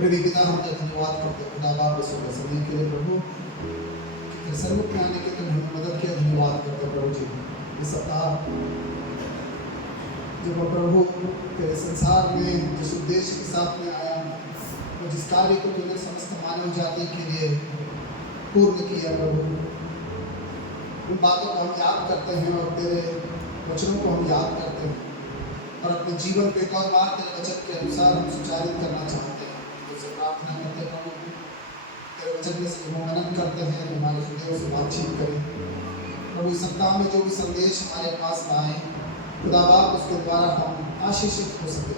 प्रेमी पिता, हम तेरा धन्यवाद करते हैं खुदा बाप इस समय के लिए प्रभु, तेरे सन्मुख में आने के तुमने हमें मदद किया, धन्यवाद करते हैं प्रभु जी। इस सप्ताह जब प्रभु तेरे संसार में जिस उद्देश्य के साथ में आया और जिस कार्य को तूने समस्त मानव जाति के लिए पूर्ण किया प्रभु, उन बातों को हम याद करते हैं और तेरे वचनों को हम याद करते हैं और अपने जीवन को एक और बार तेरे वचन के अनुसार हम सुचारित करना चाहते हैं। तुझसे प्रार्थना करते हैं प्रभु, तेरे वचन में से हम मनन करते हैं, हमारे हृदयों से बातचीत करें प्रभु। इस सप्ताह में जो भी संदेश हमारे पास आए खुदा बाप, उसके द्वारा हम आशीषित हो सके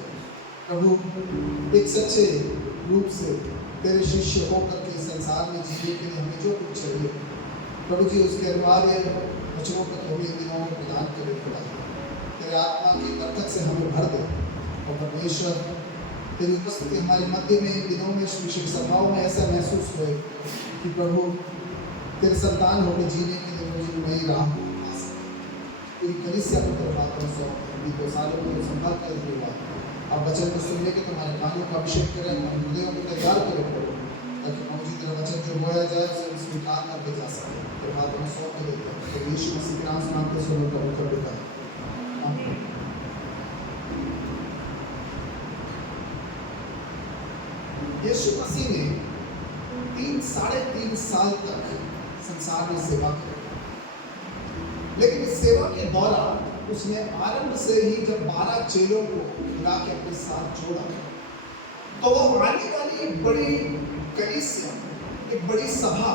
प्रभु, एक सच्चे रूप से तेरे शिष्य होकर के संसार में जीने के लिए हमें जो कुछ चाहिए प्रभु जी, उसके अनिवार्य वचनों को हमें इन दिनों में प्रदान करें खुदा। तेरे आत्मा की बरकत से हमें भर दे और परमेश्वर तेरी उपस्थिति हमारे मध्य में इन दिनों में शिक्षक सभाओं में ऐसा महसूस हुए कि प्रभु तेरे संतान होकर जीने के लिए मुझे नई राह आ सके। पूरी कलीसिया को तेरे बातों सौंप दो सालों को संभाल कर धन्यवाद। अब वचन को सुनने के तुम्हारे कानों का अभिषेक करें, हमारे हृदयों को तैयार करें प्रभु, ताकि मुझे तेरा वचन जो बोया जाए उसे स्वीकार करके जा सके। तेरे बातों में सौंप देते हैं तो यीशु मसीह के नाम से मांगते सुनो प्रभु कर देता है। यीशु मसीह ने 3-3.5 साल तक संसार में सेवा की, लेकिन इस सेवा के दौरान उसने आरंभ से ही जब 12 चेलों को बुला के अपने साथ जोड़ा, तो वो आने वाली एक बड़ी कलीसिया, एक बड़ी सभा,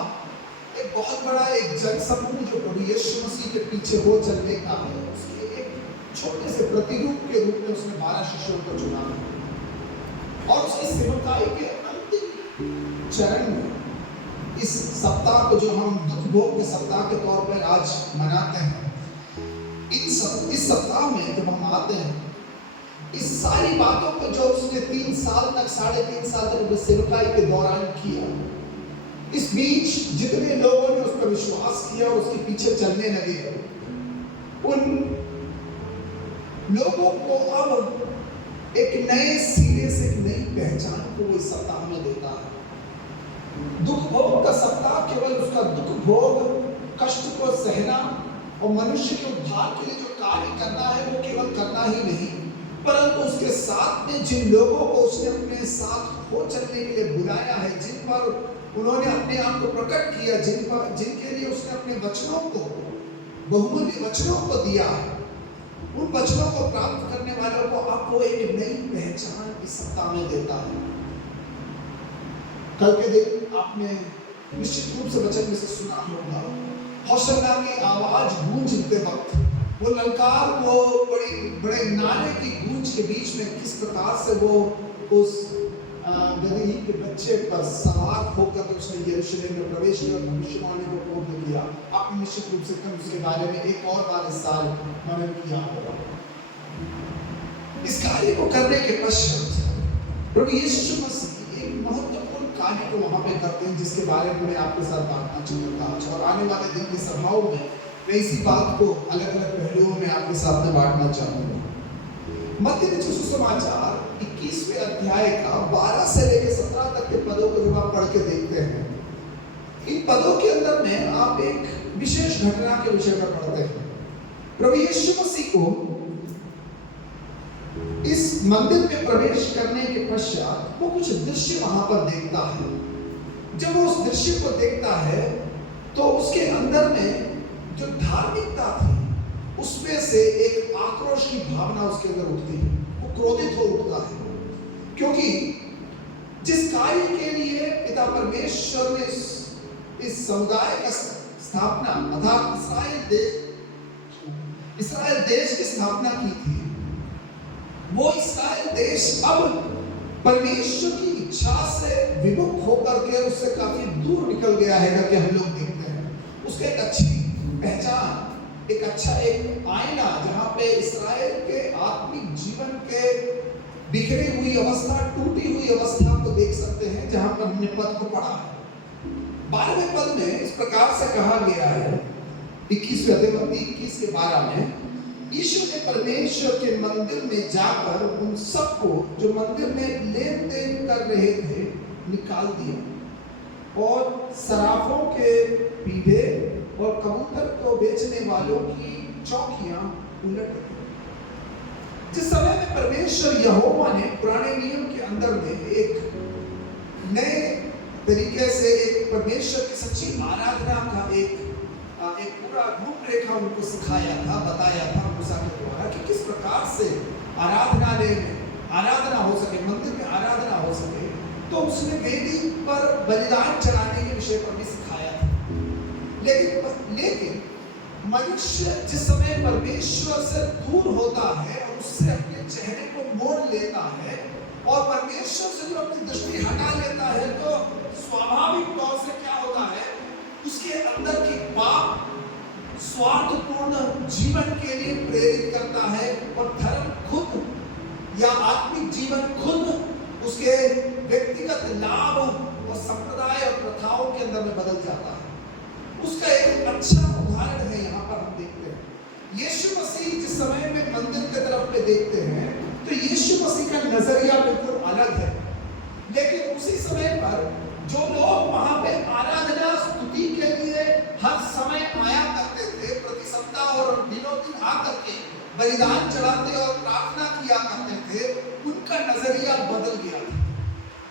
एक बहुत बड़ा एक जनसमूह जो प्रभु यीशु मसीह के पीछे हो चलने का है, उसके एक छोटे से प्रतिरूप के रूप में उसने 12 शिष्यों को चुना और उसकी सेवकाई के अंतिम चरण में इस सप्ताह को जो हम दुख भोग के सप्ताह के तौर पर आज मनाते हैं, इस सप्ताह में जब हम आते हैं, इस सारी बातों को जो उसने 3 साल तक 3.5 साल तक सेवकाई के दौरान किया, इस बीच जितने लोगों ने उस पर विश्वास किया और उसके पीछे चलने लगे, उन लोगों को अब एक नए सिरे से एक नई पहचान को वो इस सप्ताह में देता है। दुख भोग का सप्ताह केवल उसका दुख भोग, कष्ट को सहना और मनुष्य के उद्धार के लिए जो कार्य करना है वो केवल करना ही नहीं, परंतु उसके साथ में जिन लोगों को उसने अपने साथ हो चलने के लिए बुलाया है, जिन पर उन्होंने अपने आप को प्रकट किया, जिनके लिए उसने अपने वचनों को, बहुमूल्य वचनों को दिया है, उन वचनों को प्राप्त करने वालों को अब वो एक नई पहचान इस सप्ताह में देता है। कल के दिन आपने निश्चित रूप से वचन में से सुना होगा, हौसला की आवाज गूंजते वक्त वो ललकार, वो बड़े नारे की गूंज के बीच में किस प्रकार से वो उस गदही के बच्चे पर सवार होकर उसने यरूशलेम में प्रवेश किया, भविष्यवाणी को पूर्ण किया। आपने निश्चित रूप से उसके बारे में एक और बार इस साल मनन किया होगा। इस कार्य को करने के पश्चात प्रभु यीशु मसीह एक महत्वपूर्ण कार्य को वहां पे करते हैं, जिसके बारे में मैं आपके साथ बांटना चाहूंगा और आने वाले दिन की सभाओं में मैं इसी बात को अलग अलग पहलुओं में आपके साथ में बांटना चाहूंगा। मत्ती रचित सुसमाचार 21वें अध्याय का 12 से लेकर 17 तक के पदों को जब आप पढ़ के देखते हैं, इन पदों के अंदर में आप एक विशेष घटना के विषय में पढ़ते हैं। प्रभु यीशु मसीह को इस मंदिर में प्रवेश करने के पश्चात वो कुछ दृश्य वहां पर देखता है। जब वो उस दृश्य को देखता है तो उसके अंदर में जो धार्मिकता थी उसमें से एक आक्रोश की भावना उसके अंदर उठती है। वो क्रोधित हो उठता है, क्योंकि जिस कार्य के लिए पिता परमेश्वर ने इस समुदाय का स्थापना अर्थात इस्राएल देश की स्थापना की थी, वो इस्राएल देश अब परमेश्वर की इच्छा से विमुख होकर के उससे काफी दूर निकल गया है कि हम लोग देखते हैं। उसका एक अच्छी पहचान, एक अच्छा एक आईना जहां पे इस्राएल के आत्मिक जीवन के बिखरी हुई अवस्था, टूटी हुई अवस्था को देख सकते हैं, जहां पर हमने पद को पढ़ा है। 12वें पद में इस प्रकार से कहा गया है, 21 के 12 में, यीशु ने परमेश्वर के मंदिर में जाकर उन सबको जो मंदिर में लेन देन कर रहे थे निकाल दिया और सराफों के पीढ़े और कबूतर को बेचने वालों की चौकियां उलट दी। जिस समय में परमेश्वर यहोवा ने पुराने नियम के अंदर में एक नए तरीके से एक परमेश्वर की सच्ची आराधना का एक पूरा रूपरेखा उनको सिखाया था, बताया था मूसा के द्वारा कि किस प्रकार से आराधनालय में आराधना हो सके, मंदिर में आराधना हो सके। तो उसने वेदी पर बलिदान चढ़ाने के विषय पर भी सिखाया था। लेकिन मनुष्य जिस समय परमेश्वर से दूर होता है और उससे अपने चेहरे को मोड़ लेता है और परमेश्वर से जो अपनी दृष्टि हटा लेता है, तो स्वाभाविक तौर से क्या होता है, उसके अंदर की पाप स्वार्थपूर्ण जीवन के लिए प्रेरित करता है और धर्म खुद या आत्मिक जीवन खुद उसके व्यक्तिगत लाभ और संप्रदाय और प्रथाओं के अंदर में बदल जाता है। उसका एक अच्छा उदाहरण है यहाँ पर हम देखते हैं। यीशु मसीह जिस समय में मंदिर की तरफ में देखते हैं तो यीशु मसीह का नजरिया बिल्कुल अलग है, लेकिन उसी समय पर जो लोग वहां पे आराधना स्तुति के लिए हर समय आया करते थे, प्रति सप्ताह और दिनों दिन आकर के बलिदान चढ़ाते और प्रार्थना किया करते थे, उनका नजरिया बदल गया था।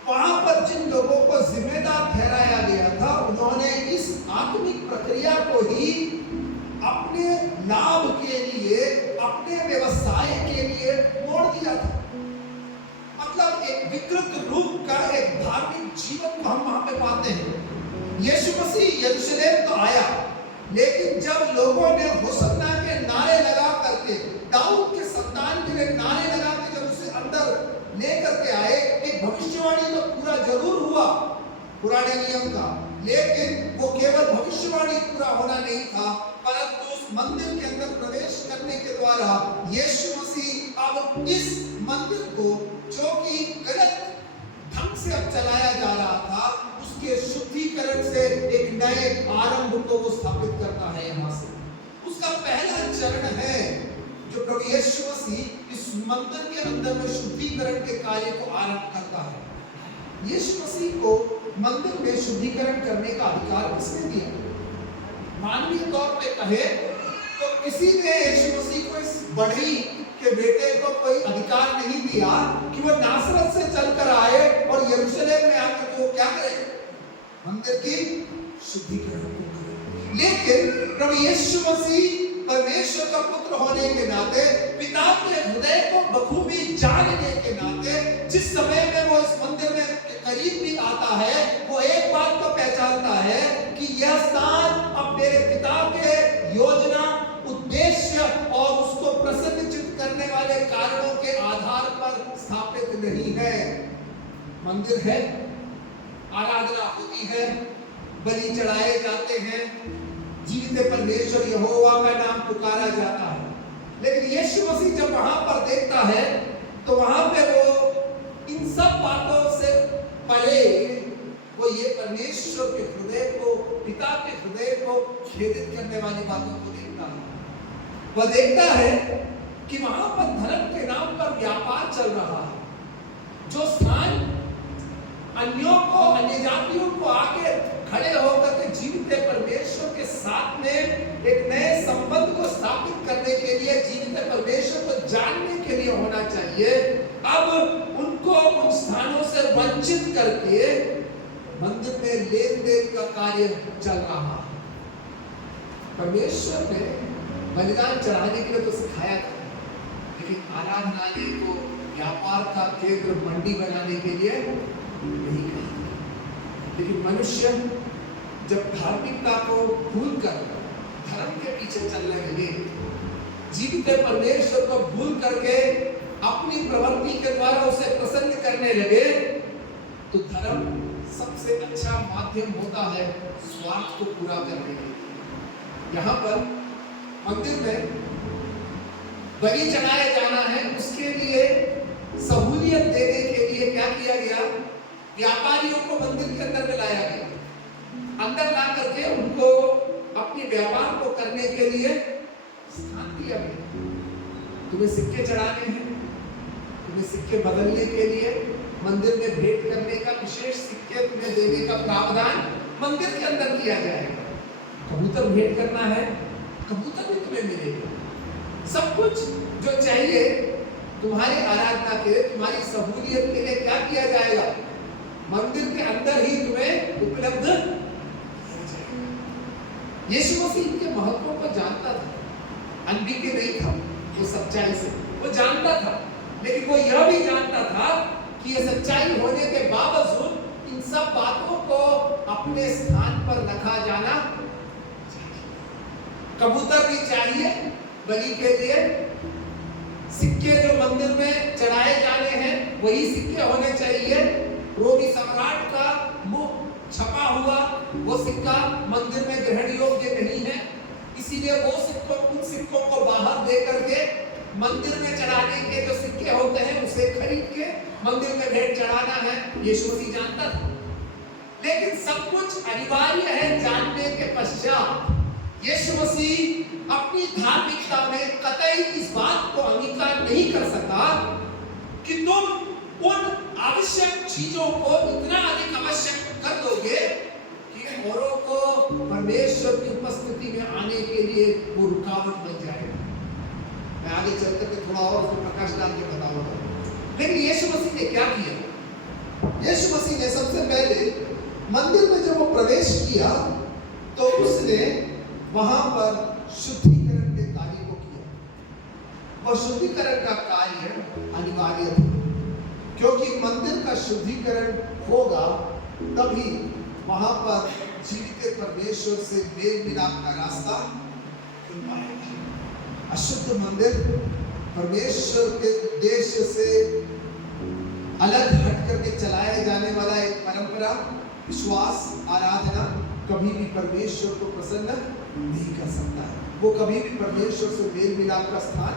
वहां पर जिन लोगों को जिम्मेदार ठहराया गया था, उन्होंने इस आत्मिक प्रक्रिया को ही अपने लाभ के लिए, अपने व्यवसाय के लिए मोड़ दिया था। मतलब एक विकृत रूप का एक धार्मिक जीवन को हम वहां पे पाते हैं। यीशु मसीह यरूशलेम तो आया, लेकिन जब लोगों ने होसन्ना के नारे लगा करके, दाऊद के संतान के लिए नारे लगा के जब उसे अंदर लेकर के आए, एक भविष्यवाणी तो पूरा जरूर हुआ पुराने नियम का, लेकिन वो केवल भविष्यवाणी पूरा होना नहीं था, परंतु उस मंदिर के अंदर प्रवेश करने के द्वारा यीशु मसीह अब इस मंदिर को, जो कि गलत ढंग से अब चलाया जा रहा था, उसके शुद्धिकरण से एक नए आरंभ को वो स्थापित करता है। यहाँ से उसका पहला चरण है जो प्रभु यीशु मसीह इस मंदिर के अंदर में शुद्धिकरण के कार्य को आरंभ करता है। यीशु मसीह को मंदिर में शुद्धिकरण करने का अधिकार किसने दिया? मानवीय तौर पे कहे तो किसी ने यीशु मसीह को इस बढ़ई के बेटे को कोई अधिकार नहीं दिया कि वो नासरत से चलकर आए और यरूशलेम में आकर के वो क्या करे, मंदिर की शुद्धिकरण करे। लेकिन प्रभु यीशु मसीह परमेश्वर का पुत्र होने के नाते, पिता के हृदय को बखूबी जानने के नाते, जिस समय में वो इस मंदिर में करीब भी आता है, वो एक बात को पहचानता है कि यह स्थान अब मेरे पिता के योजना, उद्देश्य और उसको प्रसन्नचित्त करने वाले कारणों के आधार पर स्थापित नहीं है। मंदिर है, आराधना होती है, बलि चढ़ाए जाते हैं, जीवित परमेश्वर यहोवा का नाम पुकारा जाता है। लेकिन यीशु मसीह जब वहां पर देखता है तो वहां पे वो इन सब बातों से परे वो ये परमेश्वर के हृदय को, पिता के हृदय को छेदित करने वाली बातों को देखता है। वह देखता है कि वहां पर धर्म के नाम पर व्यापार चल रहा है। जो स्थान अन्यों को, अन्य जातियों को आके खड़े होकर के जीवित परमेश्वर के साथ में एक नए संबंध को स्थापित करने के लिए, जीवित परमेश्वर को जानने के लिए होना चाहिए, अब उनको उन स्थानों से वंचित करके मंदिर में लेन देन का कार्य चल रहा है। परमेश्वर ने बलिदान चढ़ाने के लिए तो सिखाया था, लेकिन आराधनालय को व्यापार का केंद्र, मंडी बनाने के लिए नहीं कहा। लेकिन मनुष्य जब धार्मिकता को भूलकर धर्म के पीछे चलने लगे, जीवित परमेश्वर को भूल करके अपनी प्रवृत्ति के द्वारा उसे प्रसन्न करने लगे, तो धर्म सबसे अच्छा माध्यम होता है स्वार्थ को पूरा करने के लिए। यहाँ पर मंदिर में बलि चढ़ाया जाना है, उसके लिए सहूलियत देने के लिए क्या किया गया, व्यापारियों को मंदिर के अंदर में लाया गया। अंदर ला करके उनको अपने व्यापार को करने के लिए स्थान दिया गया। तुम्हें सिक्के चढ़ाने हैं, तुम्हें सिक्के बदलने के लिए मंदिर में भेंट करने का विशेष सिक्के तुम्हें देने का प्रावधान मंदिर के अंदर किया जाएगा। कबूतर भेंट करना है, कबूतर भी तुम्हें मिलेगा। सब कुछ जो चाहिए तुम्हारी आराधना के लिए, तुम्हारी सहूलियत के लिए क्या किया जाएगा? मंदिर के अंदर ही तुम्हें उपलब्ध किया जाएगा। यीशु मसीह इनके महत्व को जानता था, अनभिज्ञ नहीं था वो सच्चाई से, वो जानता था, लेकिन वो यह भी जानता था कि ये सच्चाई होने के बावजूद इन सब बातों को अपने स्थान पर रखा जाना चाहिए। कबूतर भी चाहिए बलि के लिए, सिक्के जो मंदिर में चढ़ाए जाने हैं वही सिक्के होने चाहिए। रोमी सम्राट का मुख छपा हुआ वो सिक्का मंदिर में ग्रहण योग्य नहीं है, इसीलिए वो उन सिक्कों को बाहर दे करके मंदिर में चढ़ाने के जो सिक्के होते हैं उसे खरीद के मंदिर में भेंट चढ़ाना है। यीशु मसीह जानता था, लेकिन सब कुछ अनिवार्य है जानने के पश्चात यीशु मसीह अपनी धार्मिकता में कतई इस बात को अंगीकार नहीं कर सका कि तुम उन आवश्यक चीजों को इतना अधिक आवश्यक कर दोगे कि औरों को परमेश्वर की उपस्थिति में आने के लिए वो रुकावट बन जाएगा। मैं आगे चल करके थोड़ा और उसको प्रकाश डाल के बताऊंगा। लेकिन यीशु मसीह ने क्या किया? यीशु मसीह ने सबसे पहले मंदिर में जब वो प्रवेश किया तो उसने वहां पर शुद्धिकरण के कार्य को किया। वह शुद्धिकरण का कार्य अनिवार्य था, क्योंकि मंदिर का शुद्धिकरण होगा तभी वहां पर जीवित परमेश्वर से मेल मिलाप का रास्ता खुल पाएगा। अशुद्ध मंदिर परमेश्वर के उद्देश्य से अलग हट करके चलाए जाने वाला एक परंपरा, विश्वास, आराधना कभी भी परमेश्वर को प्रसन्न नहीं कर सकता है। वो कभी भी परमेश्वर से मेल मिलाप का स्थान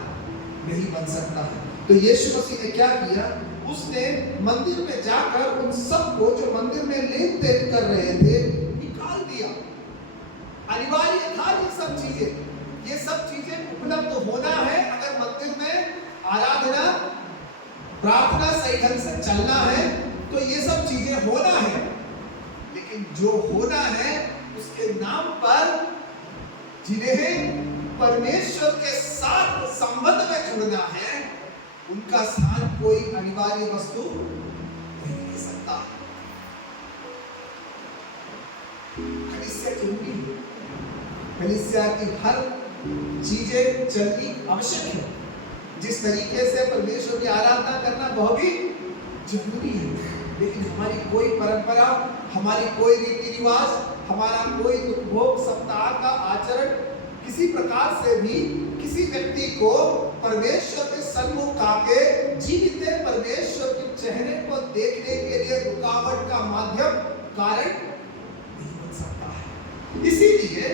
नहीं बन सकता है। तो यीशु मसीह ने क्या किया? उसने मंदिर में जाकर उन सबको जो मंदिर में लेन देन कर रहे थे निकाल दिया। अनिवार्य था ये सब चीजें उपलब्ध होना है। अगर मंदिर में आराधना प्रार्थना सही ढंग से चलना है तो ये सब चीजें होना है, लेकिन जो होना है उसके नाम पर जिन्हें परमेश्वर के साथ संबंध में जुड़ना है उनका स्थान कोई अनिवार्य वस्तु नहीं ले सकता। कलीसिया जरूरी है, कलीसिया की हर चीजें चलनी आवश्यक है। जिस तरीके से परमेश्वर की आराधना करना वह भी जरूरी है, लेकिन हमारी कोई परंपरा, हमारी कोई रीति रिवाज, हमारा कोई उपभोग सप्ताह का आचरण किसी प्रकार से भी किसी व्यक्ति को परमेश्वर के सन्मुख आके जीवित परमेश्वर के चेहरे को देखने के लिए रुकावट का माध्यम, कारण नहीं बन सकता है। इसीलिए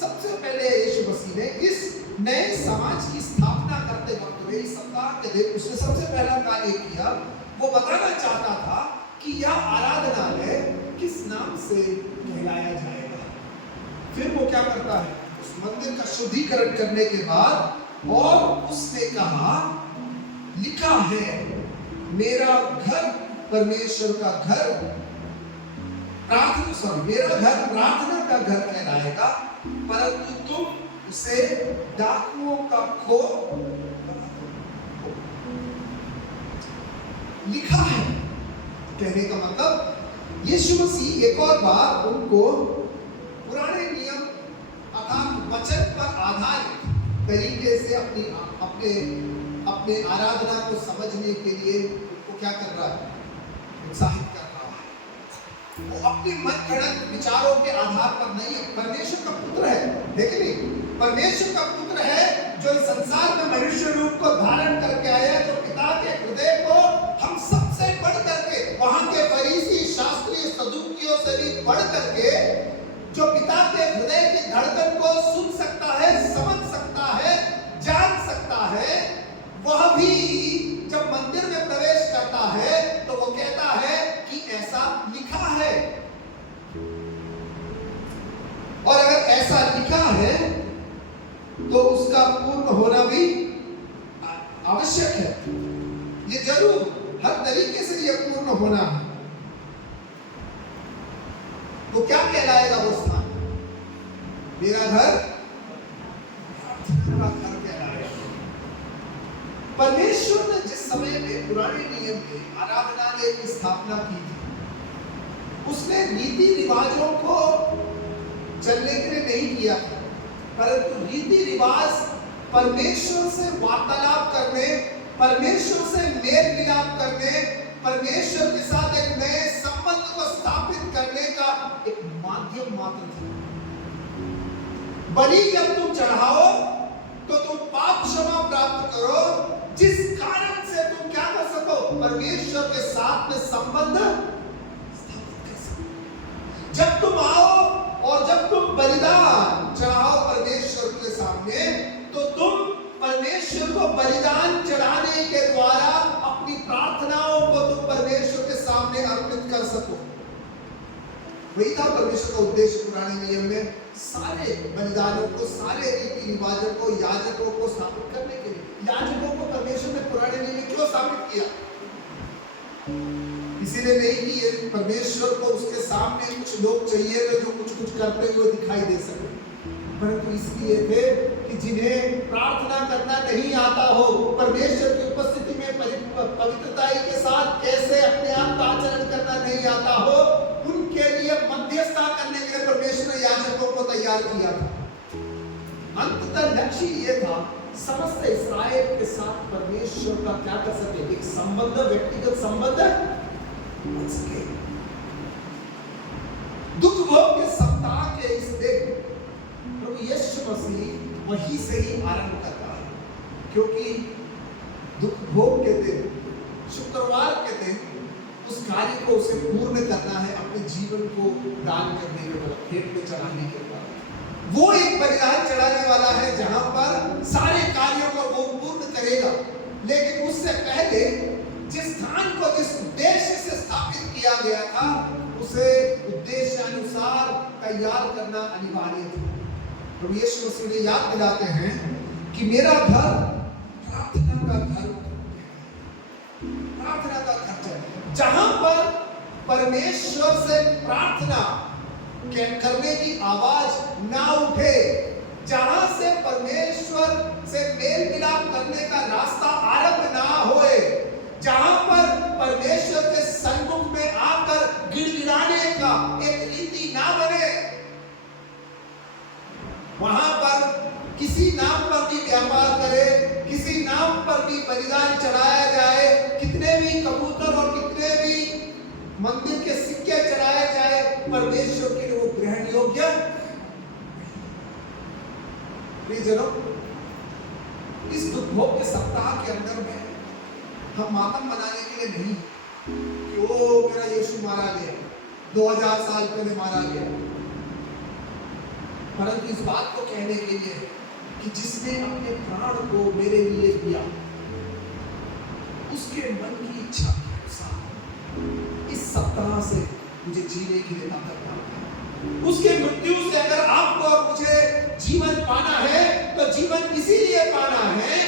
सबसे पहले यीशु मसीह ने इस नए समाज की स्थापना करते वक्त में इस सप्ताह के दिन उसने सबसे पहला कार्य किया, वो बताना चाहता था कि यह आराधनालय किस नाम से कहलाया जाएगा। फिर वो क्या करता है? उस मंदिर का शुद्धिकरण करने के बाद और उसने कहा, लिखा है मेरा घर परमेश्वर का घर, मेरा घर प्रार्थना का घर कहलाएगा, परंतु तुम उसे डाकुओं का खो लिखा है। कहने का मतलब यीशु मसीह एक और बार उनको पुराने नियम अर्थात वचन पर आधारित तरीके से अपने आराधना को समझने के लिए उनको क्या कर रहा है? उत्साहित कर रहा है। वो अपनी मनगढ़ंत विचारों के आधार पर नहीं है। परमेश्वर का पुत्र है, लेकिन परमेश्वर का पुत्र है जो इस संसार में मनुष्य रूप को धारण करके आया, जो पिता के हृदय को हम सबसे बढ़ करके, वहां के फरीसी शास्त्री सदूकियों से भी बढ़ करके, जो पिता के हृदय की धड़कन को सुन सकता है, समझ सकता है, जान सकता है, वह भी जब मंदिर में प्रवेश करता है तो वो कहता है कि ऐसा लिखा है। और अगर ऐसा लिखा है तो उसका पूर्ण होना भी आवश्यक है, ये जरूर हर तरीके से ये पूर्ण होना है। तो क्या कहलाएगा वो स्थान? मेरा घर प्रार्थना का घर कहलाएगा। परमेश्वर ने जिस समय में पुराने नियम में आराधनालय की स्थापना की थी, उसने रीति रिवाजों को चलने के लिए नहीं किया था, परंतु रीति रिवाज परमेश्वर से वार्तालाप करने, परमेश्वर से मेल मिलाप करने, परमेश्वर के साथ एक नए संबंध को स्थापित करने का एक माध्यम मात्र था। बलि जब तुम चढ़ाओ तो तुम पाप क्षमा प्राप्त करो, जिस कारण से तुम क्या कर सको? परमेश्वर के साथ में संबंध स्थापित कर सको। जब तुम आओ और जब तुम बलिदान चढ़ाओ परमेश्वर के सामने, तो तुम परमेश्वर को बलिदान चढ़ाने के द्वारा अपनी प्रार्थनाओं को तुम परमेश्वर के सामने अर्पित कर सको। वही था परमेश्वर का उद्देश्य पुराने नियम में, सारे बलिदानों को, सारे रीति रिवाजों को, याजकों को स्थापित करने के लिए। याजकों को परमेश्वर ने पुराने नियम में क्यों स्थापित किया? इसीलिए नहीं कि ये परमेश्वर को उसके सामने कुछ लोग चाहिए थे जो कुछ करते हुए दिखाई दे सके, परंतु इसलिए थे कि जिन्हें प्रार्थना करना नहीं आता हो, परमेश्वर की उपस्थिति में पवित्रताई के साथ कैसे अपने आप का आचरण करना नहीं आता हो, उनके लिए मध्यस्थता करने के लिए परमेश्वर ने याजकों को तैयार किया था। अंततः लक्ष्य ये था, समस्त इस्राएल के साथ परमेश्वर का क्या कर सके? एक संबंध, व्यक्तिगत संबंध बन सके। दुख भोग के सप्ताह के इस दिन प्रभु यीशु मसीह वहीं से ही आरंभ करता है, क्योंकि दुख भोग के दिन, शुक्रवार के दिन, उस कार्य को उसे पूर्ण करना है, अपने जीवन को दान करने के बाद, खेत में चढ़ाने के बाद। वो एक बलिदान चढ़ाने वाला है जहां पर सारे कार्यों को वो पूर्ण करेगा। लेकिन उससे पहले जिस स्थान को जिस उद्देश्य से स्थापित किया गया था, उसे उद्देश्य अनुसार तैयार करना अनिवार्य था। प्रभु यीशु मसीह ने याद दिलाते हैं कि मेरा घर प्रार्थना का घर, प्रार्थना का घर है, जहां पर परमेश्वर से प्रार्थना करने की आवाज ना उठे, जहां से परमेश्वर से मेल मिलाप करने का रास्ता आरंभ ना होए, जहां पर परमेश्वर के सन्मुख में आकर गिड़गिड़ाने का एक रीति ना बने, वहां पर किसी नाम पर भी व्यापार करे, किसी नाम पर भी बलिदान चढ़ाया जाए, कितने भी कबूतर और कितने भी मंदिर के सिक्के चढ़ाए जाए, परमेश्वर के लिए वो ग्रहण योग्य। प्रियजनों, इस दुख भोग के सप्ताह के अंदर में हम मातम मनाने के लिए नहीं कि ओ मेरा यीशु मारा गया, 2000 साल पहले मारा गया, परंतु इस बात को कहने के लिए कि जिसने अपने प्राण को मेरे लिए दिया, उसके मन की इच्छा के अनुसार इस सप्ताह से मुझे जीने के लिए ताकत है। उसके मृत्यु से अगर आपको और मुझे जीवन पाना है, तो जीवन इसीलिए पाना है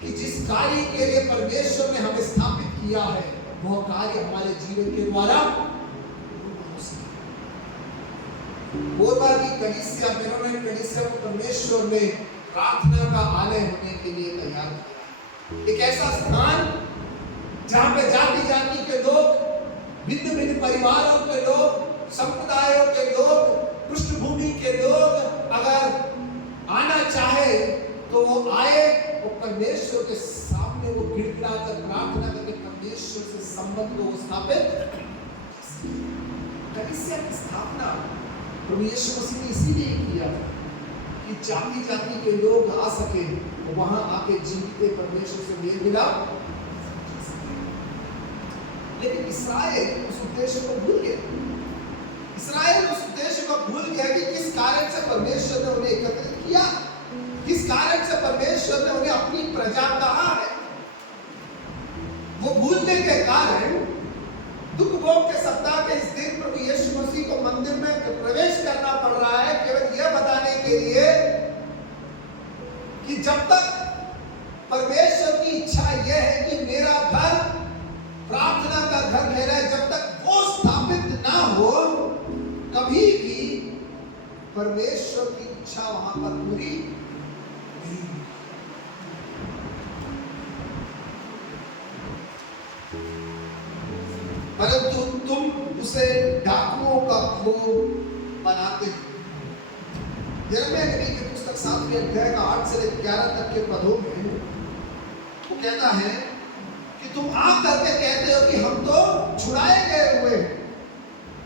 कि जिस कार्य के लिए परमेश्वर ने हमें स्थापित किया है, वह कार्य हमारे जीवन के द्वारा बोलबा की कलीसिया, मेरोनैट कलीसिया को परमेश्वर ने प्रार्थना का आलय होने के लिए तैयार किया। एक ऐसा स्थान जहां पे जाति जाति के लोग, भिन्न भिन्न परिवारों के लोग, संप्रदायों के लोग, पृष्ठभूमि के लोग अगर आना चाहे तो वो आए और परमेश्वर के सामने वो गिड़गिड़ा कर प्रार्थना करके परमेश्वर से संबंध को स्थापित। कलीसिया की स्थापना प्रभु यीशु मसीह ने इसीलिए किया कि जाति जाति के लोग आ सके, वहां आके जीवित परमेश्वर से मेल मिलाप। लेकिन इस्राएल उस उद्देश्य को भूल गया। इस्राएल उस उद्देश्य को भूल गया कि किस कारण से परमेश्वर ने उन्हें एकत्रित किया, किस कारण से परमेश्वर ने उन्हें अपनी प्रजा कहा है। वो भूलने के कारण दुख भोग के सप्ताह के इस दिन प्रभु यीशु मसीह को मंदिर में प्रवेश करना पड़ रहा है, केवल यह बताने के लिए कि जब तक परमेश्वर की इच्छा यह है कि मेरा घर प्रार्थना का घर ठहरे। जब तक वो स्थापित ना हो, कभी भी परमेश्वर की इच्छा वहां पर पूरी नहीं होगी। परंतु तुम उसे डाकुओं का खो बनाते हो। यिर्मयाह नबी की पुस्तक 7वें अध्याय का 8 से 11 तक के पदों में वो कहता है कि तुम आ करके कहते हो कि हम तो छुड़ाए गए हुए हैं,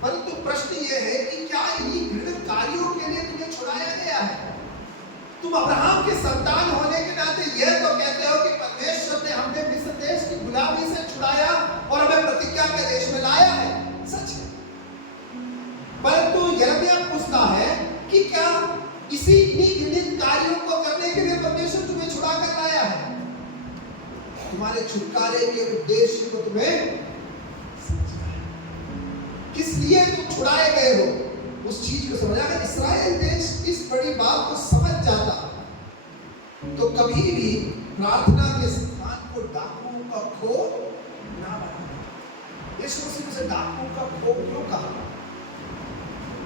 परंतु प्रश्न ये है कि क्या इन्हीं घृणित कार्यों के लिए तुम्हें छुड़ाया गया है? तुम अब्राहम के संतान होने के नाते यह तो कहते हो कि परमेश्वर ने हमें मिस्र देश की गुलामी से छुड़ाया और हमें प्रतिज्ञा के देश में लाया है, सच है। परंतु यिर्मयाह पूछता है कि क्या इन्हीं घृणित कार्यों को करने के लिए परमेश्वर तुम्हें छुड़ा कर लाया है? तुम्हारे छुटकारे के उद्देश्य को तुम्हें किस लिए तुम छुड़ाए गए हो, उस चीज को समझा। अगर इस्राएल देश इस बड़ी बात को समझ जाता तो कभी भी प्रार्थना के स्थान को डाकुओं का खो ना बनाता। यीशु मसीह ने उसे डाकुओं का खो क्यों कहा?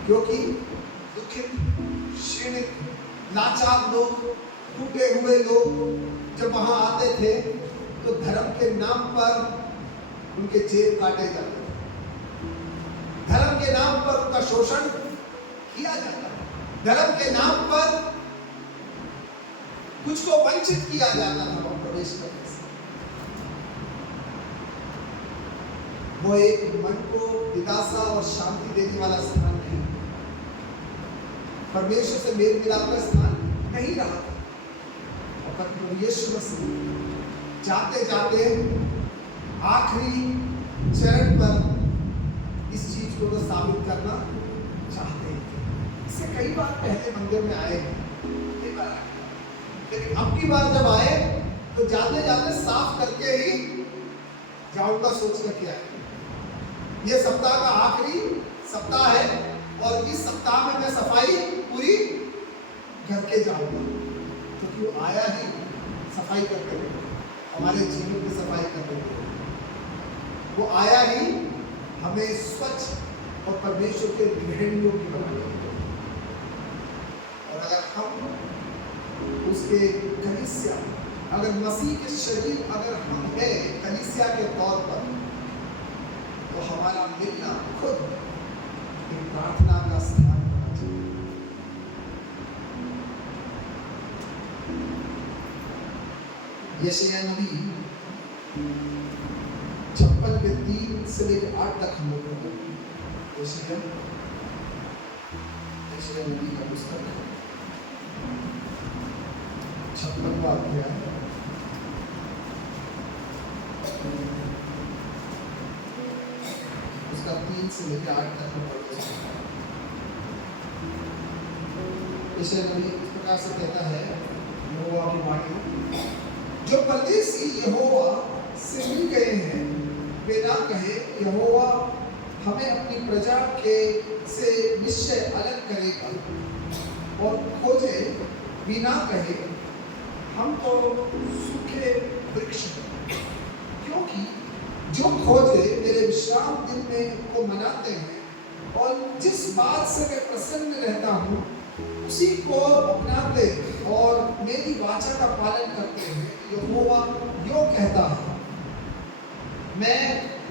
क्योंकि दुखित, क्षीणित, लाचार लोग, टूटे हुए लोग जब वहां आते थे तो धर्म के नाम पर उनके जेब काटे जाते थे, धर्म के नाम पर उनका शोषण किया जाता, धर्म के नाम पर कुछ को वंचित किया जाता था वहां प्रवेश करने से। वो एक मन को दिलासा और शांति देने वाला स्थान नहीं, परमेश्वर से मेल मिलाप का स्थान नहीं रहा। और प्रभु यीशु मसीह जाते जाते आखिरी चरण पर इस चीज को तो साबित करना चाहते हैं। इससे कई बार पहले मंदिर में आए हैं, लेकिन अब की बार जब आए तो जाते जाते साफ करके ही जाऊंगा सोच करके आए। ये सप्ताह का आखिरी सप्ताह है और इस सप्ताह में मैं सफाई पूरी करके जाऊंगा, क्योंकि वो आया ही सफाई करके, हमारे जीवन की सफाई करके। वो आया ही हमें स्वच्छ और परमेश्वर के ग्रहण योग्य बनाने। और अगर हम उसके कलीसिया, अगर मसीह के शरीर अगर हम है कलीसिया के तौर पर, तो हमारा मिलना खुद एक प्रार्थना का स्थान होना चाहिए। यशायाह नबी 56 के 3 से लेकर 8 तक हम लोग पढ़ेंगे। यशायाह नबी का पुस्तक 56वां अध्याय उसका 3 से लेकर 8 तक हम पढ़ेंगे। यशायाह नबी इस प्रकार से कहता है, यहोवा की वाणी, जो परदेसी यहोवा से मिल गए हैं वे ना कहे यहोवा हमें अपनी प्रजा के से निश्चय अलग करेगा, और खोजे भी ना कहे हम तो सूखे वृक्ष हैं। क्योंकि जो खोजे मेरे विश्राम दिन में को मनाते हैं और जिस बात से मैं प्रसन्न रहता हूँ उसी को अपनाते और मेरी वाचा का पालन करते हैं, यहोवा यो कहता है, मैं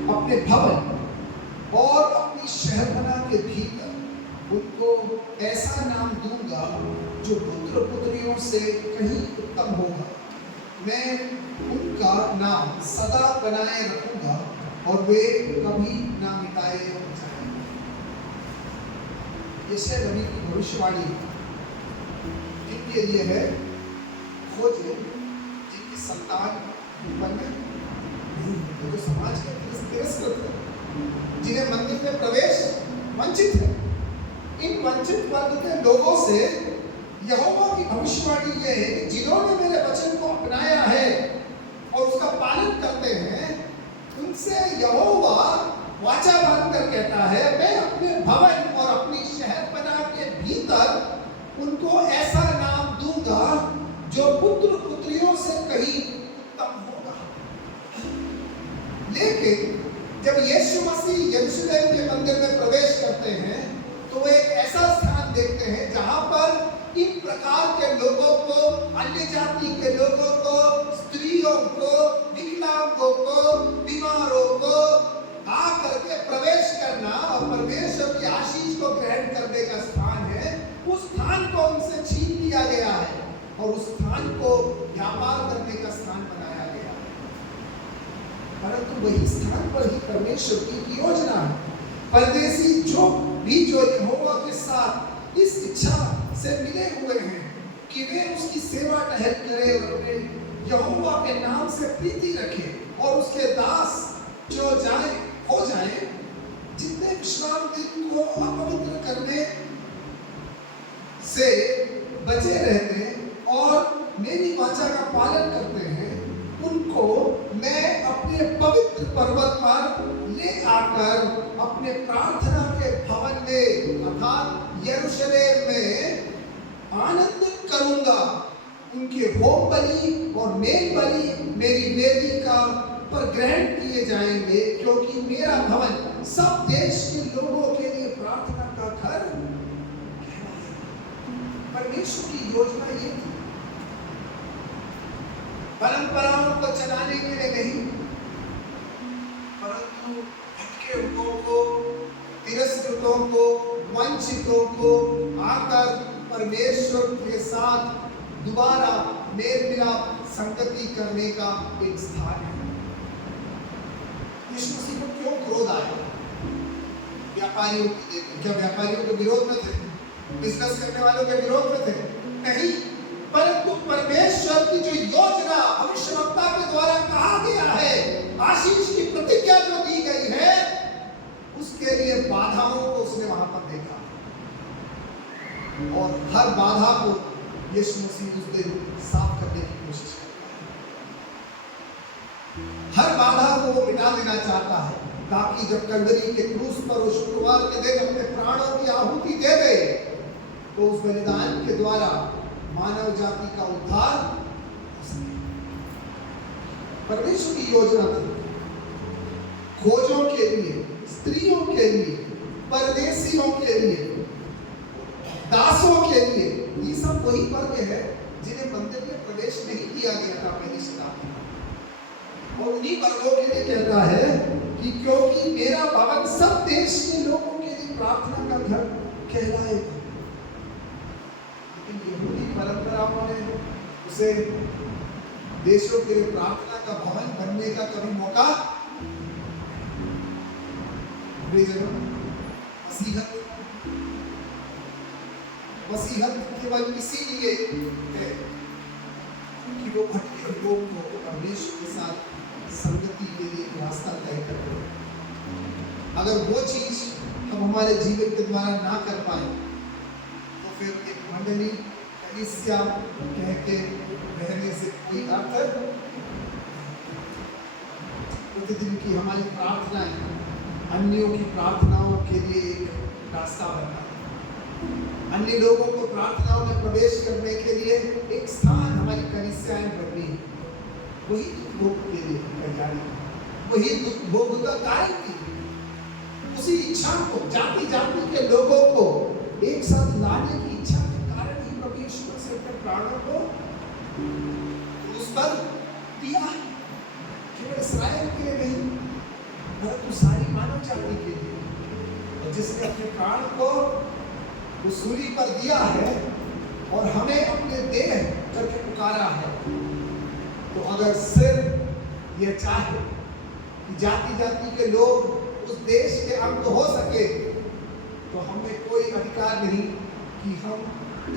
अपने भवन और अपनी शहरपनाह के भीतर उनको ऐसा नाम दूंगा जो पुत्र पुत्रियों से कहीं उत्तम होगा। मैं उनका नाम सदा बनाए रखूंगा और वे कभी ना मिटाए जाएंगे। यशायाह नबी की भविष्यवाणी जिनके लिए है, खोजे जिनकी संतान उत्पन्न नहीं होती, जो समाज के तिरस्कृत है, जिन्हें मंदिर में प्रवेश वंचित है। इन वंचित वर्ग के लोगों से यहोवा की भविष्यवाणी यह है कि जिन्होंने मेरे वचन को अपनाया है और उसका पालन करते हैं, उनसे यहोवा वाचा बांधकर कहता है, मैं अपने भवन और अपनी शहरपनाह के भीतर उनको ऐसा नाम दूंगा जो पुत्र पुत्रियों से कहीं उत्तम होगा। लेकिन जब यीशु मसीह यरूशलेम के मंदिर में प्रवेश करते हैं तो वो एक ऐसा स्थान देखते हैं जहां पर इन प्रकार के लोगों को, अन्य जाति के लोगों को, स्त्रियों को, विकलांगों को, बीमारों को आकर के प्रवेश करना और परमेश्वर की आशीष को ग्रहण करने का स्थान है। उस स्थान को उनसे छीन लिया गया है और उस स्थान को व्यापार करने का स्थान बनाया गया है। परंतु वही स्थान पर ही परमेश्वर की योजना है। परदेशी जो यहोवा के साथ इस इच्छा से मिले हुए हैं कि वे उसकी सेवा टहल करें और अपने यहोवा के नाम से प्रीति रखें और उसके दास जो हो जाए, जितने विश्राम दिन को अपवित्र करने से बचे रहते हैं और मेरी वाचा का पालन करते हैं, उनको मैं अपने पवित्र पर्वत पर ले आकर अपने प्रार्थना के भवन में अर्थात यरूशलेम में आनंद करूंगा। उनके होम बलि और मेल बलि मेरी वेदी का पर ग्रहण किए जाएंगे, क्योंकि मेरा भवन सब देश के लोगों के लिए प्रार्थना का घर। परमेश्वर की योजना ये थी, परंपराओं को चलाने के लिए नहीं, परंतु भटके हुओं को, तिरस्कृतों को, वंचितों को आकर परमेश्वर के साथ दोबारा मेल मिलाप संगति करने का एक स्थान है। यीशु मसीह को क्यों क्रोध आया? व्यापारियों की देखिए, क्या व्यापारियों के विरोध में थे? बिजनेस करने वालों के विरोध में थे? नहीं, परंतु परमेश्वर की जो योजना भविष्यवक्ता के द्वारा कहा गया है, आशीष की प्रतिज्ञा जो दी गई है, उसके लिए बाधाओं को उसने वहां पर देखा और हर बाधा को यीशु मसीह उस दिन साफ करने की कोशिश करता है। हर बाधा को वो मिटा देना चाहता है, ताकि जब कलवरी के क्रूस पर वो शुक्रवार के दिन अपने प्राणों की आहुति दे दे, तो उस बलिदान के द्वारा मानव जाति का उद्धार हो सके। परमेश्वर की योजना थी खोजों के लिए, स्त्रियों के लिए, परदेशियों के लिए, दासों के लिए। ये सब वही वर्ग है जिन्हें मंदिर में प्रवेश नहीं किया गया था पहली शताब्दी में, और उन्हीं वर्गों के लिए कहता है कि क्योंकि मेरा भवन सब देश के लोगों के लिए प्रार्थना का घर कहलाएगा। लेकिन यहूदी परंपराओं ने उसे देशों के लिए प्रार्थना का भवन बनने का कभी मौका मसीहत केवल इसीलिए है कि वो भटके लोगों को परमेश्वर के साथ संगति के लिए रास्ता तय करते हैं। अगर वो चीज हम हमारे जीवन के द्वारा ना कर पाए तो फिर एक मंडली कलीसिया कह के रहने से कोई अर्थ। प्रतिदिन की हमारी प्रार्थनाएं अन्यों की प्रार्थनाओं के लिए एक रास्ता बनना, अन्य लोगों को प्रार्थनाओं में प्रवेश करने के लिए एक स्थान हमारी कलीसियाएं बननी है। वही दुख भोग के लिए तैयारी, वही दुख भोग का कारण थी। उसी इच्छा को, जाति जाति के लोगों को एक साथ लाने की इच्छा के कारण ही प्रभु यीशु मसीह अपने प्राणों को उस पर दिया, केवल इस्राएल के लिए नहीं परंतु सारी मानव जाति के लिए। और जिसने अपने प्राण को उस सूली पर दिया है और हमें अपने देह करके पुकारा है, तो अगर सिर्फ यह चाहे कि जाति जाति के लोग उस देश के अंग हो सके, तो हमें कोई अधिकार नहीं कि हम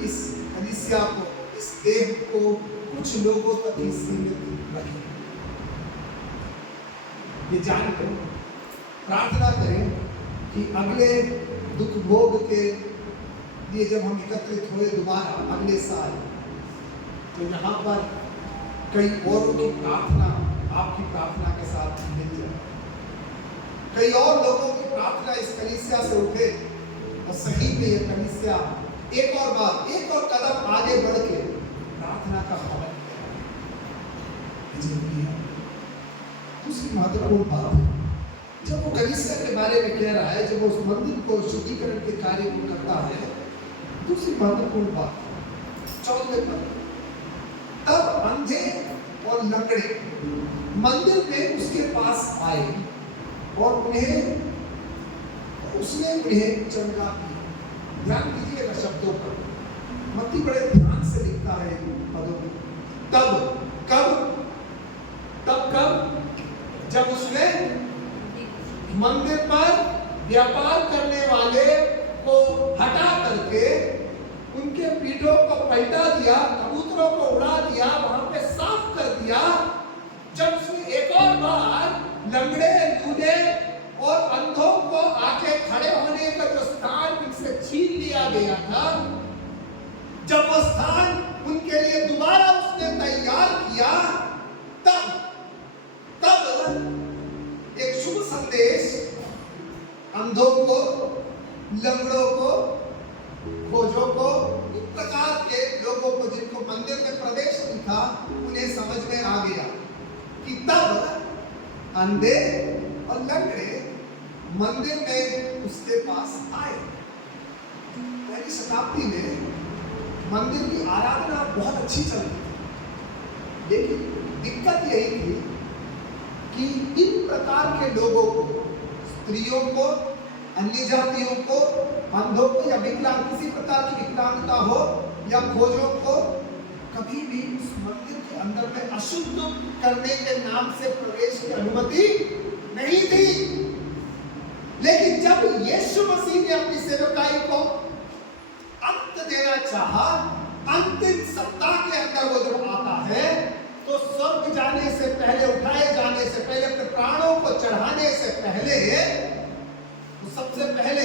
इस कलीसिया को, इस देह को कुछ लोगों तक ही सीमित रखें। ये जानकर प्रार्थना करें कि अगले दुख भोग के लिए जब हम एकत्रित हुए दोबारा अगले साल, तो यहाँ पर कई औरों की प्रार्थना आपकी प्रार्थना के साथ मिल जाए। कई और लोगों की प्रार्थना इस कलीसिया से उठे और सही में यह कलीसिया एक और बार, एक और कदम आगे बढ़ के प्रार्थना प्रार्थना का भवन जरूरी है। दूसरी महत्वपूर्ण बात है, जब वो कलीसिया के बारे में कह रहा है, जब वो उस मंदिर को शुद्धिकरण के कार्य को करता है, दूसरी महत्वपूर्ण बात 14वें पद, तब अंधे और लंगड़े मंदिर में उसके पास आए और उसने उन्हें चंगा किया। ध्यान दीजिएगा शब्दों पर, मत्ती बड़े ध्यान से लिखता है पदों को। तब कब जब उसने मंदिर पर व्यापार करने वाले को हटा करके उनके पीठों को पलटा दिया, कबूतरों को उड़ा दिया, वहां पे साफ कर दिया। जब उसने एक और बार लंगड़े, लूले और अंधों को आके खड़े होने का जो स्थान उनसे छीन लिया गया था, जब वो स्थान उनके लिए दोबारा उसने तैयार किया, तब एक शुभ संदेश अंधों को, लंगड़ों को, खोजों को, इन प्रकार के लोगों को जिनको मंदिर में प्रवेश नहीं था, उन्हें समझ में आ गया कि तब अंधे और लंगड़े मंदिर में उसके पास आए। पहली शताब्दी में मंदिर की आराधना बहुत अच्छी चलती थी, लेकिन दिक्कत यही थी कि इन प्रकार के लोगों को, स्त्रियों को, अन्य जातियों को, अंधों को या विकलांग, किसी प्रकार की विकलांगता हो या खोजों को कभी भी उस मंदिर के अंदर में अशुद्ध करने के नाम से प्रवेश की अनुमति नहीं थी। लेकिन जब यीशु मसीह ने अपनी सेवकाई को अंत देना चाहा, अंतिम सप्ताह के अंदर वो जब आता है, तो स्वर्ग जाने से पहले, उठाए जाने से पहले, अपने प्राणों को चढ़ाने से पहले वो सबसे पहले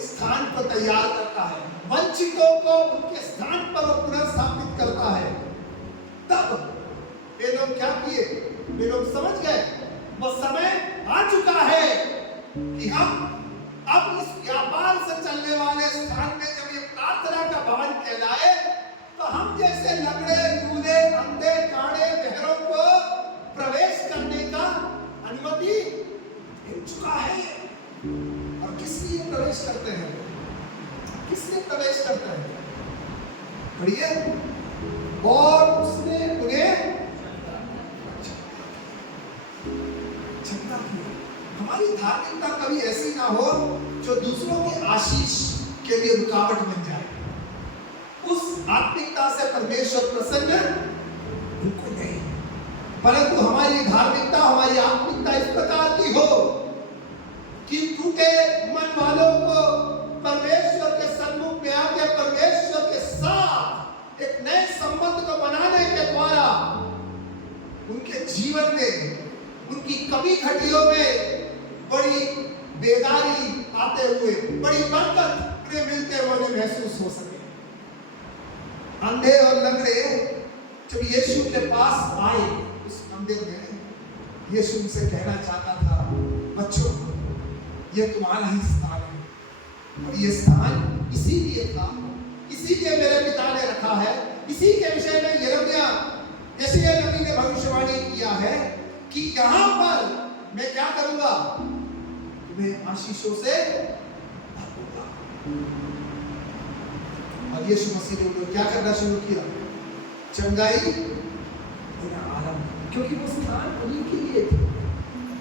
स्थान को तैयार करता है, वंचितों को उनके स्थान पर वो पुनर्स्थापित करता है। तब ये लोग क्या किए? ये लोग समझ गए वो समय आ चुका है कि हम अब इस व्यापार से चलने वाले स्थान में जब ये प्रार्थना का भवन कहलाए, तो हम जैसे लंगड़े, लूले, अंधे, काड़े, बहरों को प्रवेश करने का अनुमति मिल चुका है। और किस लिए प्रवेश करते हैं? किस लिए प्रवेश करते हैं? पढ़िए, और उसने उन्हें चंगा किया। हमारी धार्मिकता कभी ऐसी ना हो जो दूसरों के आशीष के लिए रुकावट बन जाए। उस आत्मिकता से परमेश्वर प्रसन्न बिल्कुल नहीं, परंतु हमारी धार्मिकता, हमारी आत्मिकता इस प्रकार की हो कि टूटे मन वालों को परमेश्वर के सन्मुख में आके परमेश्वर के साथ एक नए संबंध को बनाने के द्वारा उनके जीवन में, उनकी कमी घटियों में बड़ी बेदारी आते हुए, बड़ी बरकत उन्हें मिलते हुए उन्हें महसूस हो सके। अंधे और लंगड़े जब यीशु के पास आए उस मंदिर में, यीशु उनसे कहना चाहता था, बच्चों, ये तुम्हारा ही स्थान है, और ये स्थान इसीलिए था, इसीलिए मेरे पिता ने रखा है। इसी के विषय में यशायाह नबी ने भविष्यवाणी किया है कि यहाँ पर मैं क्या करूंगा? तुम्हें आशीषों से भरूंगा। और यीशु मसीह ने उनको क्या करना शुरू किया? चंगाई देना आरंभ, क्योंकि वो स्थान उन्हीं के लिए थे।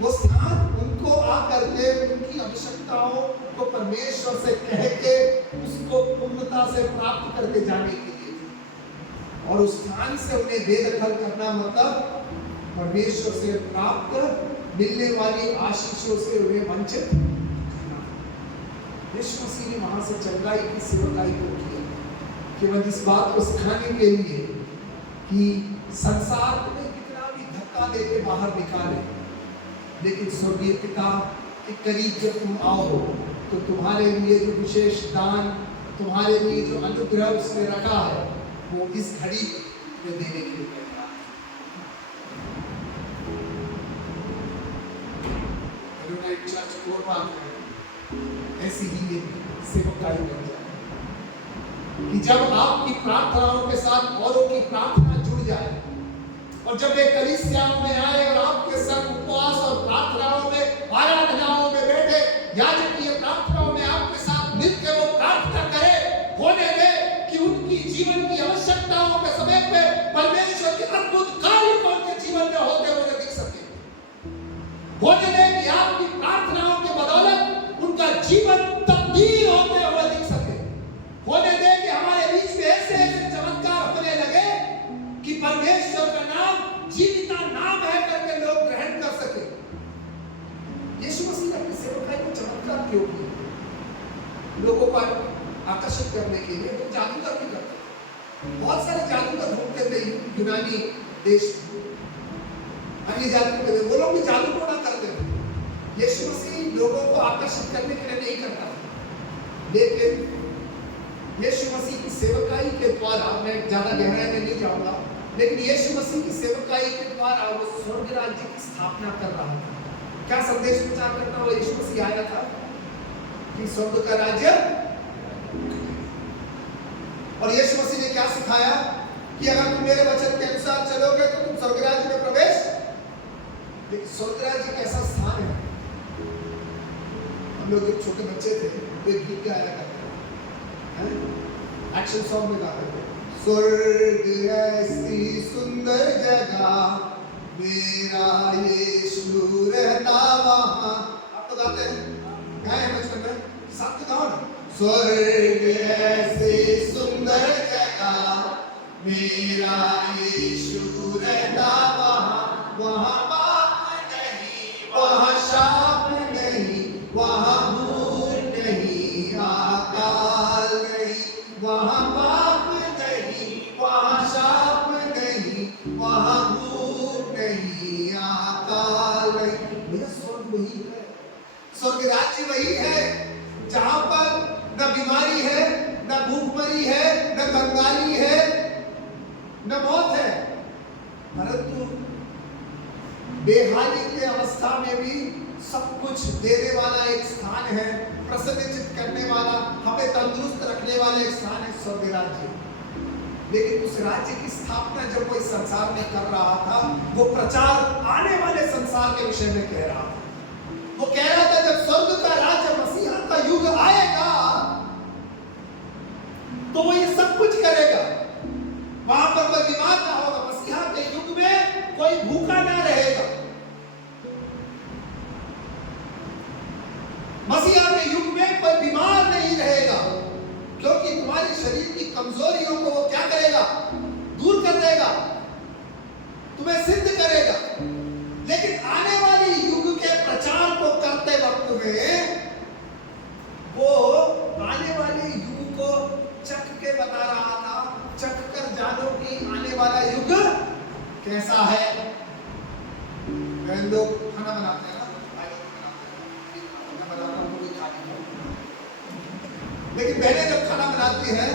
वो स्थान उनको आकर के उनकी आवश्यकताओं को परमेश्वर से कह के उसको पूर्णता से प्राप्त करके जाने के लिए थे। और उस स्थान से उन्हें बेदखल करना मतलब परमेश्वर से प्राप्त मिलने वाली आशीषों से उन्हें वंचित करना। यीशु मसीह ने वहां से चंगाई की सेवकाई को किया केवल इस बात को सिखाने के लिए कि संसार में कितना भी धक्का देके बाहर निकाले, लेकिन स्वर्गीय पिता के करीब जब तुम आओ तो तुम्हारे लिए जो विशेष दान, तुम्हारे लिए जो अनुग्रह उसने रखा है, वो इस घड़ी में देने के लिए कहता है। यूनाइटेड चर्च कोरबा में ऐसी ही एक सेवकाई बन जाए कि जब आपकी प्रार्थनाओं के साथ औरों की प्रार्थना जाए। और जब वे कलीसियाओं में आए और आपके संग उपवास और प्रार्थनाओं में, आराधनाओं में बैठे, याजकीय प्रार्थनाओं में आपके साथ मिलकर वो प्रार्थना करे, होने दे कि उनकी जीवन की आवश्यकताओं के समय पे परमेश्वर के अद्भुत कार्य उनके जीवन में होते हुए दिख सके। होने दे कि आपकी प्रार्थनाओं के बदौलत उनका जीवन तब्दील होते हुए दिख सके। होने दे कि हमारे बीच में ऐसे ऐसे चमत्कार होने लगे कि परमेश्वर का नाम जीविता नाम है करके लोग ग्रहण कर सके। यीशु मसीह ने अपनी सेवकाई को चमत्कार क्यों किया? लोगों को आकर्षित करने के लिए। तो जादूगर भी करते थे, बहुत सारे जादूगर घूमते थे यूनानी देश में, अन्य जाति के वो लोग भी जादू टोना करते थे। यीशु मसीह लोगों को आकर्षित करने के लिए नहीं करता था, लेकिन यीशु मसीह की सेवकाई के द्वारा, मैं ज्यादा गहराई में नहीं जाऊंगा, लेकिन यीशु मसीह की सेवकाई के द्वारा वो स्वर्ग राज्य की स्थापना कर रहा था। क्या संदेश प्रचार करता हुआ यीशु मसीह आया था कि स्वर्ग का राज्य। और यीशु मसीह ने क्या सिखाया कि अगर तुम मेरे वचन के अनुसार चलोगे तो तुम स्वर्ग राज्य में प्रवेश। लेकिन स्वर्ग राज्य कैसा स्थान है? हम लोग जब छोटे बच्चे थे तो एक गीत गाया करते हैं, एक्शन सॉन्ग में गाते थे, स्वर्ग ऐसी सुंदर जगह मेरा यीशु रहता वहां। आप तो गाते हैं, गाए हैं बचपन में, साथ में गाओ ना। स्वर्ग ऐसी सुंदर जगह मेरा यीशु रहता वहां, वहां पाप नहीं, वहां शाप नहीं, वहां भूल नहीं, अकाल नहीं, वहां पाप नहीं, वहां शाप नहीं, वहां भूल नहीं, अकाल नहीं। मेरा स्वर्ग वही है, स्वर्ग राज्य वही है जहां पर न बीमारी है, न भूखमरी है, न कंगाली है, न मौत है, परंतु बेहाली की अवस्था में भी सब कुछ देने वाला एक स्थान है, प्रसन्नचित करने वाला, हमें तंदुरुस्त रखने वाला एक स्थान है स्वर्ग राज्य। लेकिन उस राज्य की स्थापना जब कोई संसार में कर रहा था, वो प्रचार आने वाले संसार के विषय में कह रहा था। वो कह रहा था जब स्वर्ग का राज्य मसीहा का युग आएगा तो वो ये सब कुछ करेगा। वहां पर कोई बीमार ना होगा, मसीहा के युग में कोई भूखा ना रहेगा, मसीहा के युग में कोई बीमार नहीं रहेगा, क्योंकि तुम्हारे शरीर की कमजोरियों को वो क्या करेगा? दूर कर देगा, तुम्हें सिद्ध करेगा। लेकिन आने वाले युग के प्रचार को करते वक्त में वो आने वाले युग को चख के बता रहा था, चख कर जानो कि आने वाला युग कैसा है। बहन लोग खाना बनाते हैं ना, लेकिन बहनें जब खाना बनाती हैं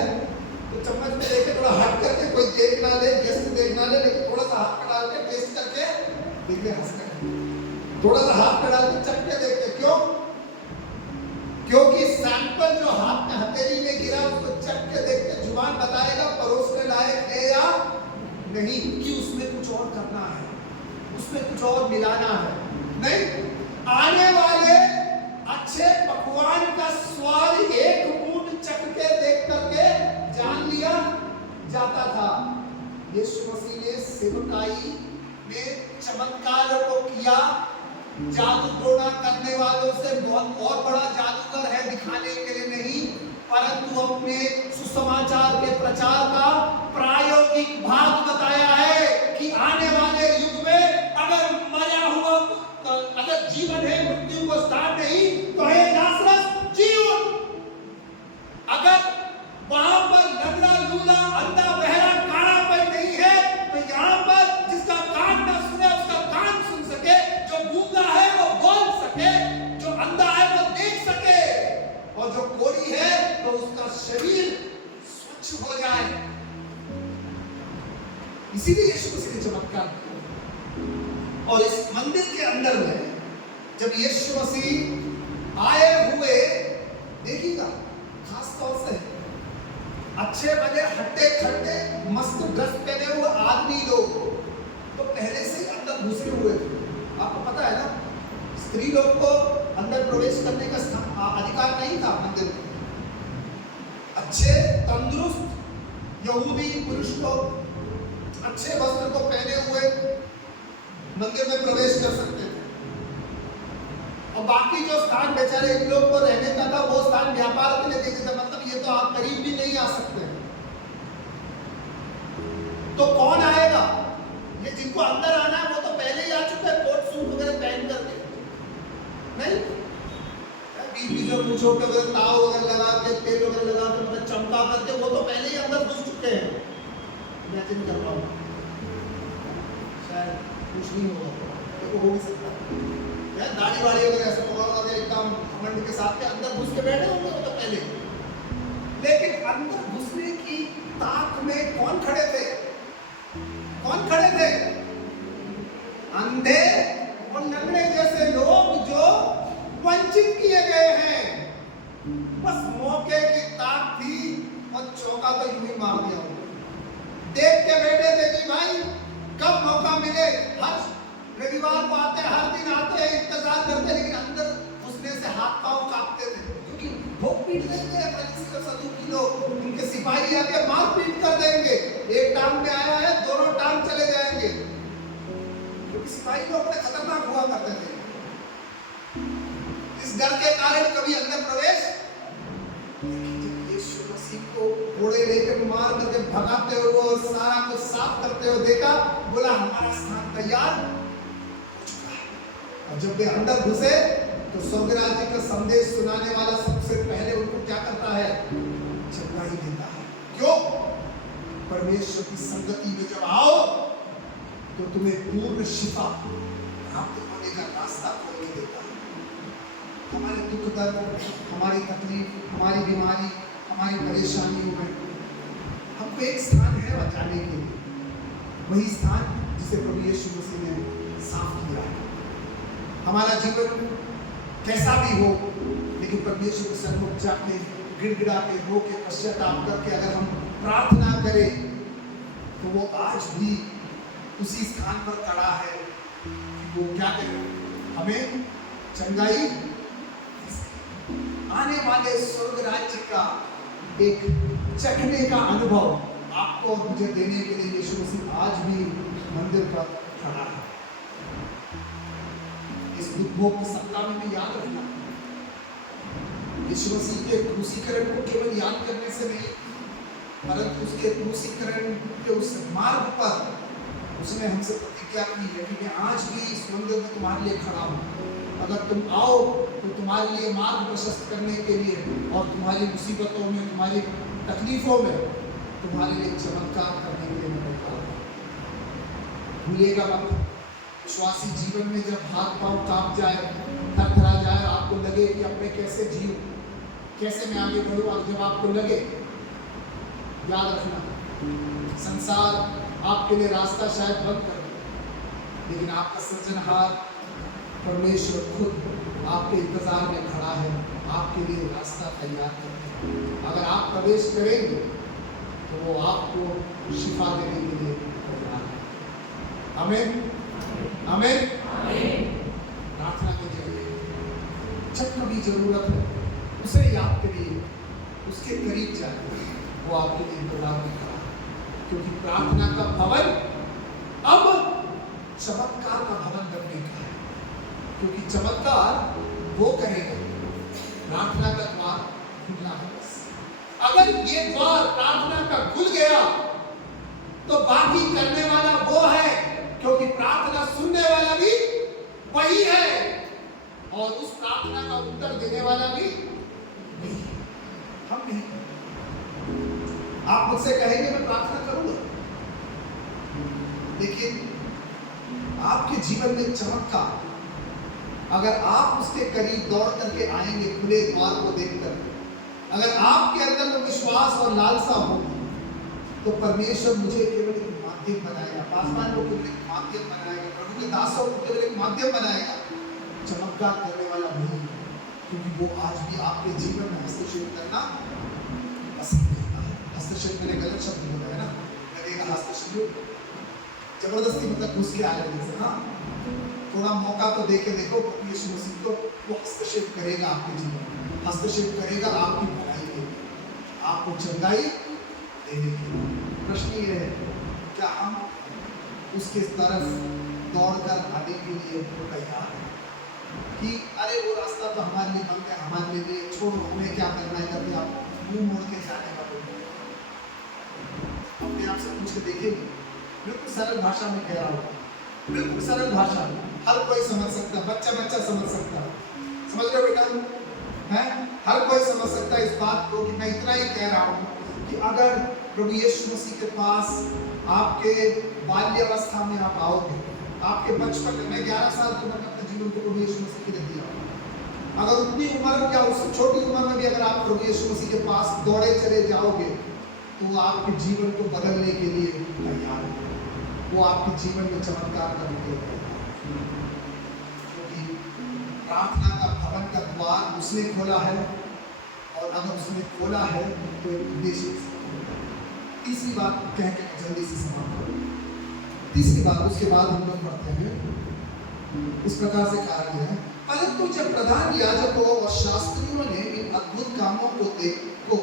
तो चम्मच में लेके थोड़ा हट करके, कोई देख ना ले, गेस्ट देख ना ले, लेकिन थोड़ा सा हाथ में डाल के टेस्ट करके देखते हंसते हैं, थोड़ा सा हाथ में डाल के चख के देखते। क्यों? क्योंकि सैंपल जो हाथ में हथेली में गिरा उसको चख के देख के जुबान बताएगा परोसने लायक है या नहीं, कि उसमें कुछ और करना है, उसमें कुछ और मिलाना है। नहीं, आने वाले अच्छे पकवान का स्वाद एक बूंद चख के देख करके जान लिया जाता था। यीशु मसीह ने सेवकाई में चमत्कारों को किया, जादू टोना करने वालों से बहुत और बड़ा जादूगर है दिखाने के लिए नहीं, परंतु अपने सुसमाचार के प्रचार का प्रायोगिक भाग बताया है कि आने वाले युग में अगर मरा हुआ, अगर जीवन है, मृत्यु को स्थान नहीं, तो है नासरत जीवन। अगर वहां पर लंगड़ा, लूला, अंधा, बहरा, काड़ा पर नहीं है, तो यहाँ पर जिसका कान ना सुने उसका कान सुन सके, जो गूंगा है वो बोल सके, जो अंधा है वो देख सके, और जो कोढ़ी है तो उसका शरीर स्वच्छ हो जाए। इसीलिए यीशु मसीह ने चमत्कार किया। और इस मंदिर के अंदर में जब यीशु मसीह आए हुए, देखिएगा खास तौर से अच्छे भले हट्टे खट्टे मस्त ड्रेस पहने हुए आदमी लोग तो पहले से ही अंदर घुसे हुए थे। आपको पता है ना, स्त्री लोग को अंदर प्रवेश करने का अधिकार नहीं था मंदिर में। अच्छे तंदुरुस्त यहूदी पुरुष लोग अच्छे वस्त्र को पहने हुए मंदिर में प्रवेश कर सकते थे, और बाकी जो स्थान बेचारे इन लोग को रहने का था वो स्थान व्यापार के लिए देते थे। मतलब ये तो आप करीब भी नहीं आ सकते। तो कौन आएगा? ये जिनको अंदर आना है वो तो पहले ही आ चुके हैं कोट सूट वगैरह पहन करके, नहीं? बीच जो पूछो के वगैरह ताव वगैरह लगा के तेल वगैरह लगा के मतलब चमका करके वो तो पहले ही अंदर घुस चुके हैं। इमेजिन कर रहा हूँ, शायद कुछ नहीं होगा, तो हो भी सकता है। दाढ़ी वाड़ी वगैरह ऐसे पकड़ एकदम घमंड के साथ में अंदर घुस के बैठे होंगे वो तो पहले। लेकिन अंदर घुसने की ताक में कौन खड़े थे? कौन खड़े थे? अंधे और नंगड़े जैसे लोग जो वंचित किए गए हैं। बस मौके की ताक थी और चौका तो यूं ही मार दिया। देख के बैठे थे कि भाई कब मौका मिले। हर रविवार को आते, हर दिन आते, इंतजार करते, लेकिन अंदर घुसने से हाथ पांव कांपते थे, क्योंकि भोग पीट देंगे सदुकी लोग, उनके सिपाही आके मार पीट कर देंगे। एक टांग पे आया है, दोनों टांग चले जाएंगे, क्योंकि सिपाही लोग बड़े खतरनाक हुआ करते थे। इस डर के कारण कभी अंदर प्रवेश। जब यीशु मसीह को घोड़े लेकर मार करके भगाते हुए और सारा कुछ साफ करते हुए देखा, बोला हमारा स्थान तैयार। और जब वे अंदर घुसे तो स्वर्ग राज्य का संदेश सुनाने वाला सबसे पहले उनको क्या करता है? चंगाई देता है। क्यों? परमेश्वर की संगति में जब आओ तो तुम्हें पूर्ण शिफा प्राप्त होने का रास्ता खोल के देता है। हमारे दुख दर्द, हमारी तकलीफ, हमारी बीमारी, हमारी परेशानियों में हमको एक स्थान है बचाने के लिए, वही स्थान जिसे प्रभु यीशु मसीह ने साफ किया है। हमारा जीवन कैसा भी हो, लेकिन परमेश्वर के सन्मुख जाके गिड़गिड़ा के रो के पश्चाताप करके अगर हम प्रार्थना करें तो वो आज भी उसी स्थान पर खड़ा है। वो क्या करे? हमें चंगाई आने वाले स्वर्ग राज्य का एक चखने का अनुभव आपको और मुझे देने के लिए यीशु मसीह आज भी मंदिर पर खड़ा है। इस दुर्भोग की सत्ता में भी याद रखना, यीशु मसीह के क्रूसीकरण को केवल याद करने से नहीं, परंतु उसके क्रूसीकरण के उस मार्ग पर उसने हमसे प्रतिज्ञा की है कि मैं आज भी इस मंदिर में तुम्हारे लिए खड़ा हूँ। अगर तुम आओ तो तुम्हारे लिए मार्ग प्रशस्त करने के लिए और तुम्हारी मुसीबतों में, तुम्हारी तकलीफों में तुम्हारे लिए चमत्कार करने के लिए मैं बैठा हूँ। भूलिएगा मत, विश्वासी जीवन में जब हाथ पांव कांप जाए, थरथरा जाए, आपको लगे कि अब मैं कैसे जीऊं, कैसे मैं आगे बढ़ूं, जब आपको लगे, याद रखना संसार आपके लिए रास्ता शायद बंद कर दे, लेकिन आपका सृजनहार परमेश्वर खुद आपके इंतजार में खड़ा है, आपके लिए रास्ता तैयार करके। अगर आप प्रवेश करेंगे तो वो आपको शिफा देने के लिए तैयार है। आमीन, आमीन। प्रार्थना के जरिए जब कभी जरूरत है उसे याद करिए, उसके करीब जाइए, वो आपके लिए इंतजार में खड़ा है। क्योंकि प्रार्थना का भवन अब चमत्कार का भवन बनने का है, क्योंकि चमत्कार वो करेगा, प्रार्थना का द्वार खुलना है। बस अगर ये द्वार प्रार्थना का खुल गया तो बाकी करने वाला वो है, क्योंकि प्रार्थना सुनने वाला भी वही है और उस प्रार्थना का उत्तर देने वाला भी वही है, हम नहीं। आप मुझसे कहेंगे मैं प्रार्थना करूंगा, लेकिन आपके जीवन में चमत्कार, अगर आप उसके करीब दौड़ करके आएंगे खुले द्वार को देखकर, अगर आपके अंदर वो विश्वास और लालसा हो, तो परमेश्वर मुझे केवल एक माध्यम बनाएगा, पासवान को केवल एक माध्यम बनाएगा, प्रभु के दासों को केवल एक माध्यम बनाएगा। चमत्कार करने वाला नहीं, क्योंकि वो आज भी आपके जीवन में हस्तक्षेप करना पसंद करता है। हस्तक्षेप मैंने गलत शब्द बोला है ना, लगेगा हस्तक्षेप जबरदस्ती मतलब घुस के आ रहे जैसे, हाँ थोड़ा मौका तो देके देखो, यीशु मसीह को वो हस्तक्षेप करेगा आपके जीवन में, हस्तक्षेप करेगा आपकी भलाई के लिए, आपको चंगाई देने के लिए। प्रश्न ये है, क्या हम उसके तरफ दौड़कर आने के लिए तैयार हैं कि अरे वो रास्ता तो हमारे लिए बंद है, हमारे लिए छोड़ो, हमें क्या करना है, करके आप मुंह मोड़ के जाने वाले अपने आप से पूछ के देखेंगे। बिल्कुल सरल भाषा में कह रहा हूँ, बिल्कुल सरल भाषा, हर कोई समझ सकता, बच्चा बच्चा समझ सकता, समझ रहे हो बेटा हैं? हर कोई समझ सकता है इस बात को कि मैं इतना ही कह रहा हूँ कि अगर प्रभु यीशु मसीह के पास आपके बाल्यावस्था में आप आओगे, आपके बचपन में, मैं 11 साल की उम्र में अपने जीवन को प्रभु यीशु मसीह के लिए दिया, अगर उतनी उम्र या उससे छोटी उम्र में भी अगर आप प्रभु यीशु मसीह के पास दौड़े चले जाओगे तो वो आपके जीवन को बदलने के लिए तैयार है, वो आपके जीवन में चमत्कार करने के लिए तैयार है, क्योंकि प्रार्थना का भवन का द्वार उसने खोला है, और अगर उसने खोला है तो एक उद्देश्य। तीसरी बात कह के जल्दी से समाप्त करो। तीसरी बात, उसके बाद हम लोग पढ़ते हैं इस प्रकार से कहा गया है, परंतु जब प्रधान याजकों और शास्त्रियों ने इन अद्भुत कामों को देखो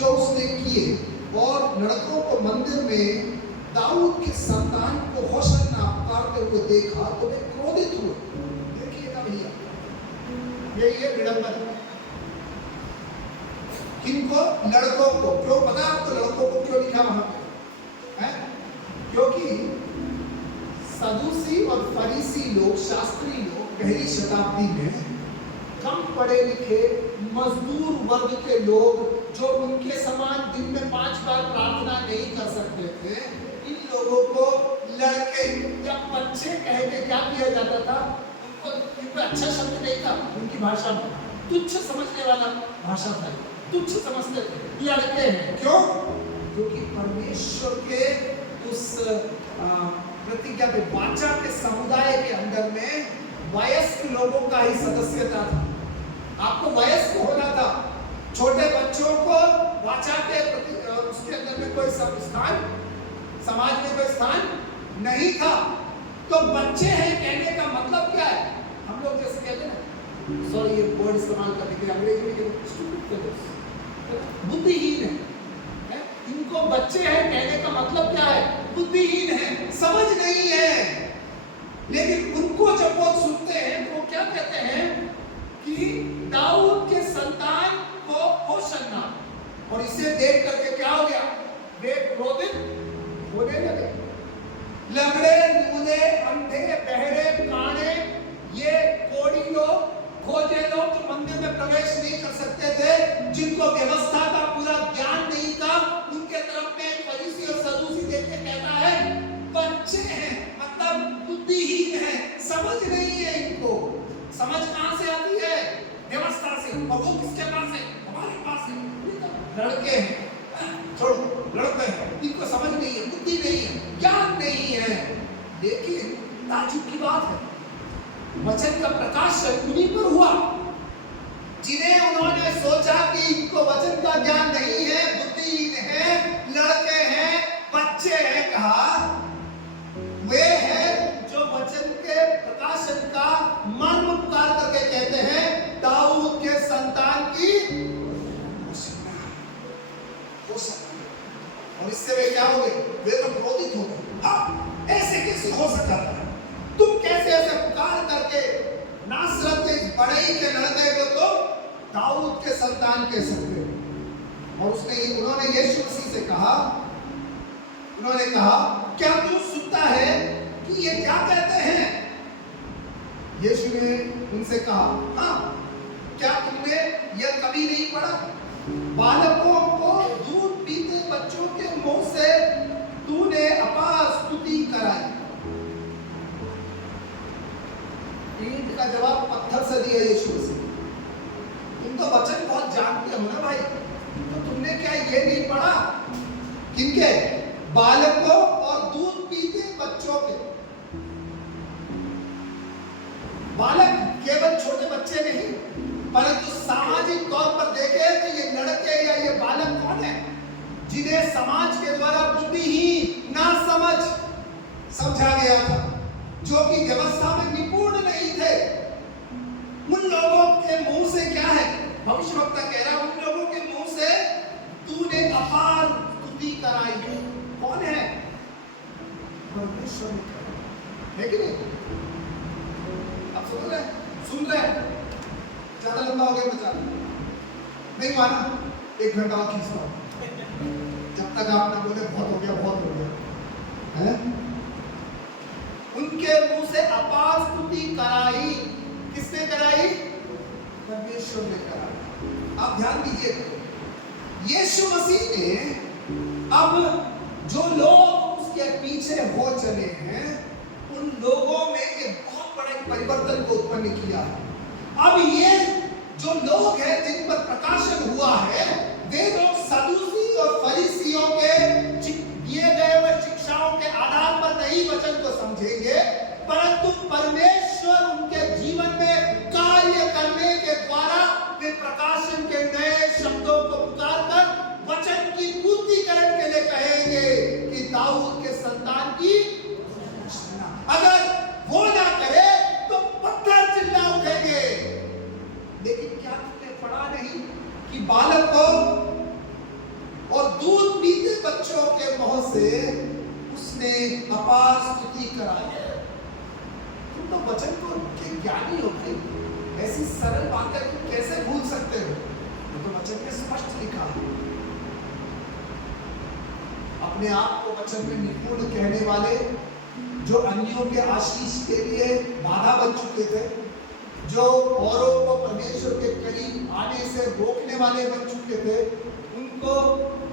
जो उसने किए और लड़कों को मंदिर में दाऊद के संतान को होशन्ना पुकारते हुए देखा तो वे क्रोधित हुए। देखिएगा भैया, ये विडंबन है। किनको? लड़कों को। क्यों पता आपको लड़कों को क्यों लिखा वहां पे है? क्योंकि सदूसी और फरीसी लोग, शास्त्री लोग पहली शताब्दी में कम पढ़े लिखे मजदूर वर्ग के लोग जो उनके समान दिन में 5 बार प्रार्थना नहीं कर सकते थे, इन लोगों को लड़के या बच्चे कह के क्या किया जाता था? उनको अच्छा शब्द नहीं था, उनकी भाषा में तुच्छ समझने वाला भाषा था, तुच्छ समझते थे, लड़के हैं। क्यों? क्योंकि परमेश्वर के उस प्रतिज्ञा के वाचा के समुदाय के अंदर में वयस्क लोगों का ही सदस्यता था। आपको वयस्क होना था। छोटे बच्चों को वाचा के उसके अंदर में कोई स्थान, समाज में कोई स्थान नहीं था। तो बच्चे हैं कहने का मतलब क्या है? हम लोग जैसे कहते हैं ना, सॉरी ये वर्ड इस्तेमाल करने के अंग्रेजी में बुद्धिहीन है। इनको बच्चे हैं कहने का मतलब क्या है? बुद्धिहीन है, समझ नहीं है। लेकिन उनको जब वो सुनते हैं तो वो क्या कहते हैं कि दाऊद के संतान को होशन्ना, और इसे देख करके क्या हो गया? वे क्रोधित होने लगे। लंगड़े, लूले, अंधे, बहरे, काने, ये कोढ़ी लोग, खोजे लोग जो मंदिर में प्रवेश नहीं कर सकते थे, जिनको व्यवस्था का पूरा ज्ञान नहीं था, उनके तरफ में फरीसी और सदूसी देख के कहता है बच्चे हैं, मतलब बुद्धिहीन है, समझ नहीं है इनको। समझ कहां से आती है? व्यवस्था से। और वो किसके पास है? हमारे पास है। लड़के हैं, छोड़ो, लड़के हैं, इनको समझ नहीं है, बुद्धि नहीं है, ज्ञान नहीं है। लेकिन ताज्जुब की बात है, वचन का प्रकाशन उन्हीं पर हुआ जिन्हें उन्होंने सोचा कि इनको वचन का ज्ञान नहीं है, बुद्धिहीन है, लड़के हैं, बच्चे हैं। कहा वे हैं जो वचन के प्रकाशन का मर्म पुकार करके कहते हैं दाऊद के संतान की और इससे वे क्या हो गए? वे तो क्रोधित हो गए। ऐसे कैसे हो सकता है? तुम कैसे ऐसे पुकार करके नासरत के बड़ई के लड़के को तो दाऊद के संतान कह सकते हो? और उन्होंने यीशु मसीह से कहा, उन्होंने कहा क्या तू सुनता है कि ये क्या कहते हैं? यीशु ने उनसे कहा, हाँ, क्या तुमने यह कभी नहीं पढ़ा? बालकों को दूध पीते बच्चों के मुंह से तूने अपार स्तुति कराई। ईंट का जवाब पत्थर से दिया यीशु मसीह। तुम तो वचन बहुत जानते हो ना भाई, तो तुमने क्या ये नहीं पढ़ा? किनके? बालकों और दूध पीते बच्चों के। बालक केवल छोटे बच्चे नहीं, परंतु सामाजिक तौर पर देखें तो ये लड़के या ये बालक कौन है? जिन्हें समाज के द्वारा बुद्धिहीन, ना समझ समझा गया था, जो कि व्यवस्था में निपुण नहीं थे, उन लोगों के मुंह से क्या है, भविष्यवक्ता कह रहा है, उन लोगों के मुंह से तूने अपार स्तुति कराई। कौन है? परमेश्वर है कि नहीं? आप सुन रहे हैं? सुन रहे हैं? ज्यादा लंबा हो गया बचा नहीं माना, 1 घंटा और खींच पाओ, जब तक आप ना बोले बहुत हो गया, बहुत हो गया है। उनके मुंह से अपार स्तुति कराई। किसने कराई? परमेश्वर ने कराई। आप ध्यान दीजिए, यीशु मसीह ने अब जो लोग उसके पीछे हो चले हैं, उन लोगों में एक बहुत बड़े परिवर्तन को उत्पन्न किया। अब ये जो लोग हैं जिन पर प्रकाशन हुआ है, वे लोग सदूसी और फरीसियों के दिए गए हुए शिक्षाओं के आधार पर नहीं वचन को समझेंगे, परंतु परमेश्वर उनके जीवन में कार्य करने के द्वारा वे प्रकाशन के नए शब्दों को पुकार कर वचन की पूर्तिकरण के लिए कहेंगे कि दाऊद के संतान की, अगर वो ना करे तो पत्थर चिल्ला उठेंगे। लेकिन क्या तुमने पढ़ा नहीं कि बालक को और दूध पीते बच्चों के मुंह से उसने अपार स्तुति कराई है। तुम तो वचन को के ज्ञानी हो भाई, ऐसी सरल बातें तुम कैसे भूल सकते हो? तो वचन में स्पष्ट लिखा है। अपने आप को वचन में निपुण कहने वाले, जो अन्यों के आशीष के लिए बाधा बन चुके थे, जो औरों को परमेश्वर के करीब आने से रोकने वाले बन चुके थे, उनको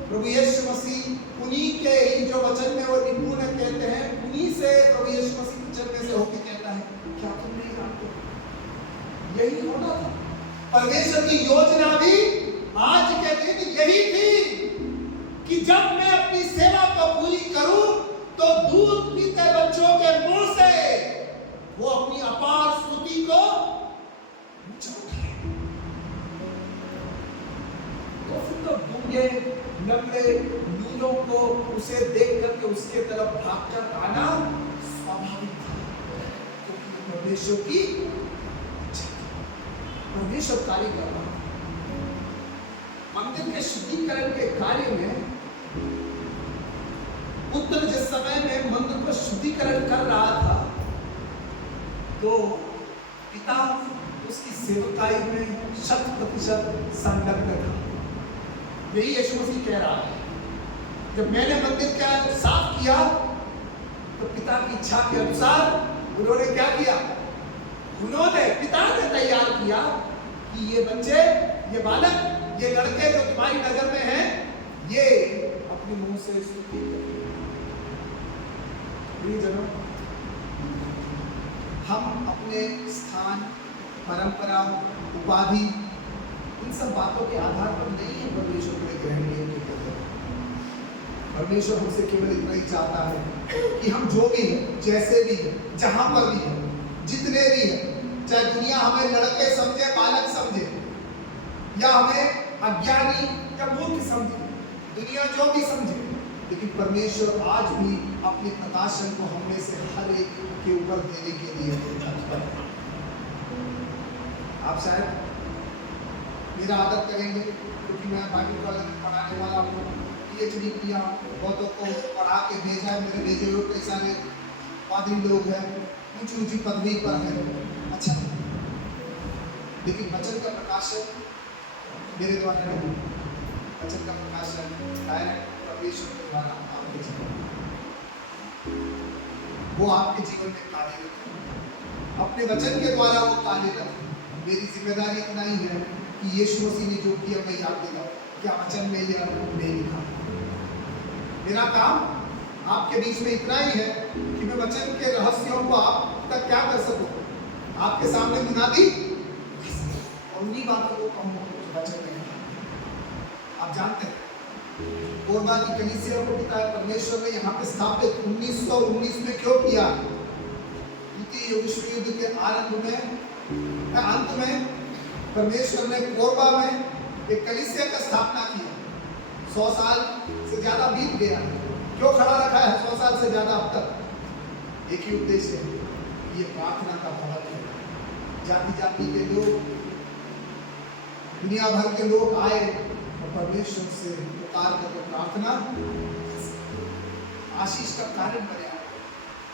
प्रभु यीशु मसीह उन्हीं के ही जो वचन में वो निपुण कहते हैं, उन्हीं से प्रभु यीशु मसीह वचन में से होकर कहता है, क्या तुम नहीं जानते? यही होना था। परमेश्वर की योजना भी आज के दिन यही थी कि जब मैं अपनी सेवा को पूरी करूं तो दूध पीते बच्चों के मुंह से वो अपनी अपार स्तुति को उठाए। तो फिर तो गूंगे नंगे मीलों को उसे देख करके उसके तरफ भागकर आना स्वाभाविक था, क्योंकि परमेश्वर की परमेश्वर कार्य कर रहा। मंदिर के शुद्धिकरण के कार्य में पुत्र जिस समय में मंदिर को शुद्धिकरण कर रहा था, तो पिता उसकी सेवकाई में 100% संलग्न था। यही यीशु मसीह कह रहा है, जब मैंने मंदिर का साफ किया तो पिता की इच्छा के अनुसार उन्होंने क्या किया? उन्होंने, पिता ने तैयार किया कि ये बच्चे, ये बालक, ये लड़के जो तुम्हारी नजर में हैं, ये अपने मुंह से स्तुति करें। हम अपने स्थान, परंपरा, उपाधि, इन सब बातों के आधार पर नहीं है परमेश्वर को ग्रहण किए कहते हैं। परमेश्वर हमसे केवल इतना ही चाहता है कि हम जो भी हैं, जैसे भी हैं, जहां पर भी हैं, जितने भी हैं, चाहे दुनिया हमें लड़के समझे, बालक समझे, या हमें अज्ञानी या मूर्ख समझे, दुनिया जो भी समझे, लेकिन परमेश्वर आज भी अपने प्रकाशन को हमने से हर एक के ऊपर देने के लिए तत्पर है। आप शायद मेरा आदर करेंगे क्योंकि मैं बाइबल कॉलेज पढ़ाने वाला हूँ, PhD किया, बहुतों को पढ़ा के भेजा है। मेरे भेजे हुए कई सारे पादरी लोग हैं, ऊंची ऊंची पदवी पर है, अच्छा, लेकिन वचन का प्रकाशन मेरे द्वारा नहीं, वचन का प्रकाशन डायरेक्ट परमेश्वर के द्वारा आपके जीवन में, वो आपके जीवन में कार्यरत है, अपने वचन के द्वारा वो कार्यरत है। मेरी जिम्मेदारी इतना ही है कि यीशु मसीह ने जो किया मैं याद दिलाऊं, क्या वचन में यह नहीं लिखा। मेरा काम आपके बीच में इतना ही है कि मैं वचन के रहस्यों को आप तक क्या कर सकूं, आपके सामने गिना दी और उन्हीं बातों को कहूं जो वचन में लिखा। आप जानते हैं कोरबा की कलीसिया को पिता परमेश्वर ने यहाँ पे स्थापित 1919 में क्यों किया? द्वितीय विश्व युद्ध के आरंभ में, अंत में परमेश्वर ने कोरबा में एक कलीसिया का स्थापना किया। 100 साल से ज्यादा बीत गया, क्यों खड़ा रखा है 100 साल से ज्यादा अब तक? एक ही उद्देश्य है, ये प्रार्थना का भवन है। जाति जाति के लोग, दुनिया भर के लोग आए और परमेश्वर से पुकार करके प्रार्थना, आशीष का कारण बने।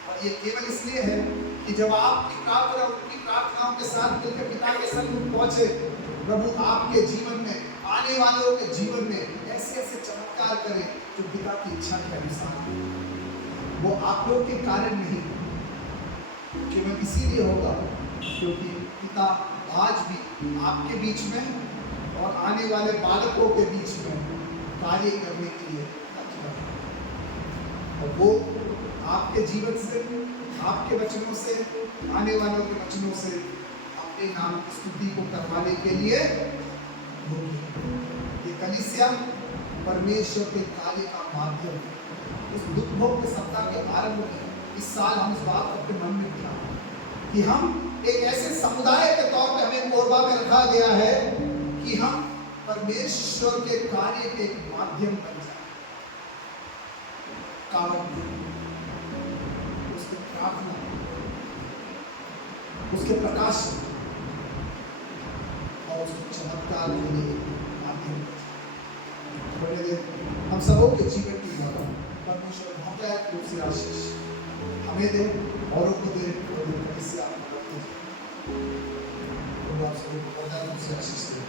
और ये केवल इसलिए है कि जब आपकी प्रार्थना उनकी प्रार्थनाओं के साथ मिलकर पिता के सन्मुख पहुंचे, प्रभु आपके जीवन में, आने वालों के जीवन में ऐसे ऐसे चमत्कार करे जो पिता की इच्छा के अनुसार। वो आप लोग के कारण नहीं, केवल इसीलिए होगा क्योंकि पिता आज भी आपके बीच में और आने वाले बालकों के बीच में कार्य करने के लिए तत्पर है। और वो आपके जीवन से, आपके वचनों से, आने वालों के वचनों से अपने नाम की स्तुति को करवाने के लिए ये कलीसिया परमेश्वर के कार्य का माध्यम है। उस दुख भोग के सप्ताह के आरंभ में इस साल हम इस बात को अपने मन में किया कि हम एक ऐसे समुदाय के तौर पे हमें कोरबा में रखा गया है कि हम परमेश्वर के कार्य के एक माध्यम बन जाए। कारण उसके प्रार्थना, उसके प्रकाश और उसके चमत्कार के लिए माध्यम हम सबों के जीवन की द्वारा परमेश्वर बहुतायत रूप से आशीष हमें दे, औरों को दे, और इससे आप आशीष दे।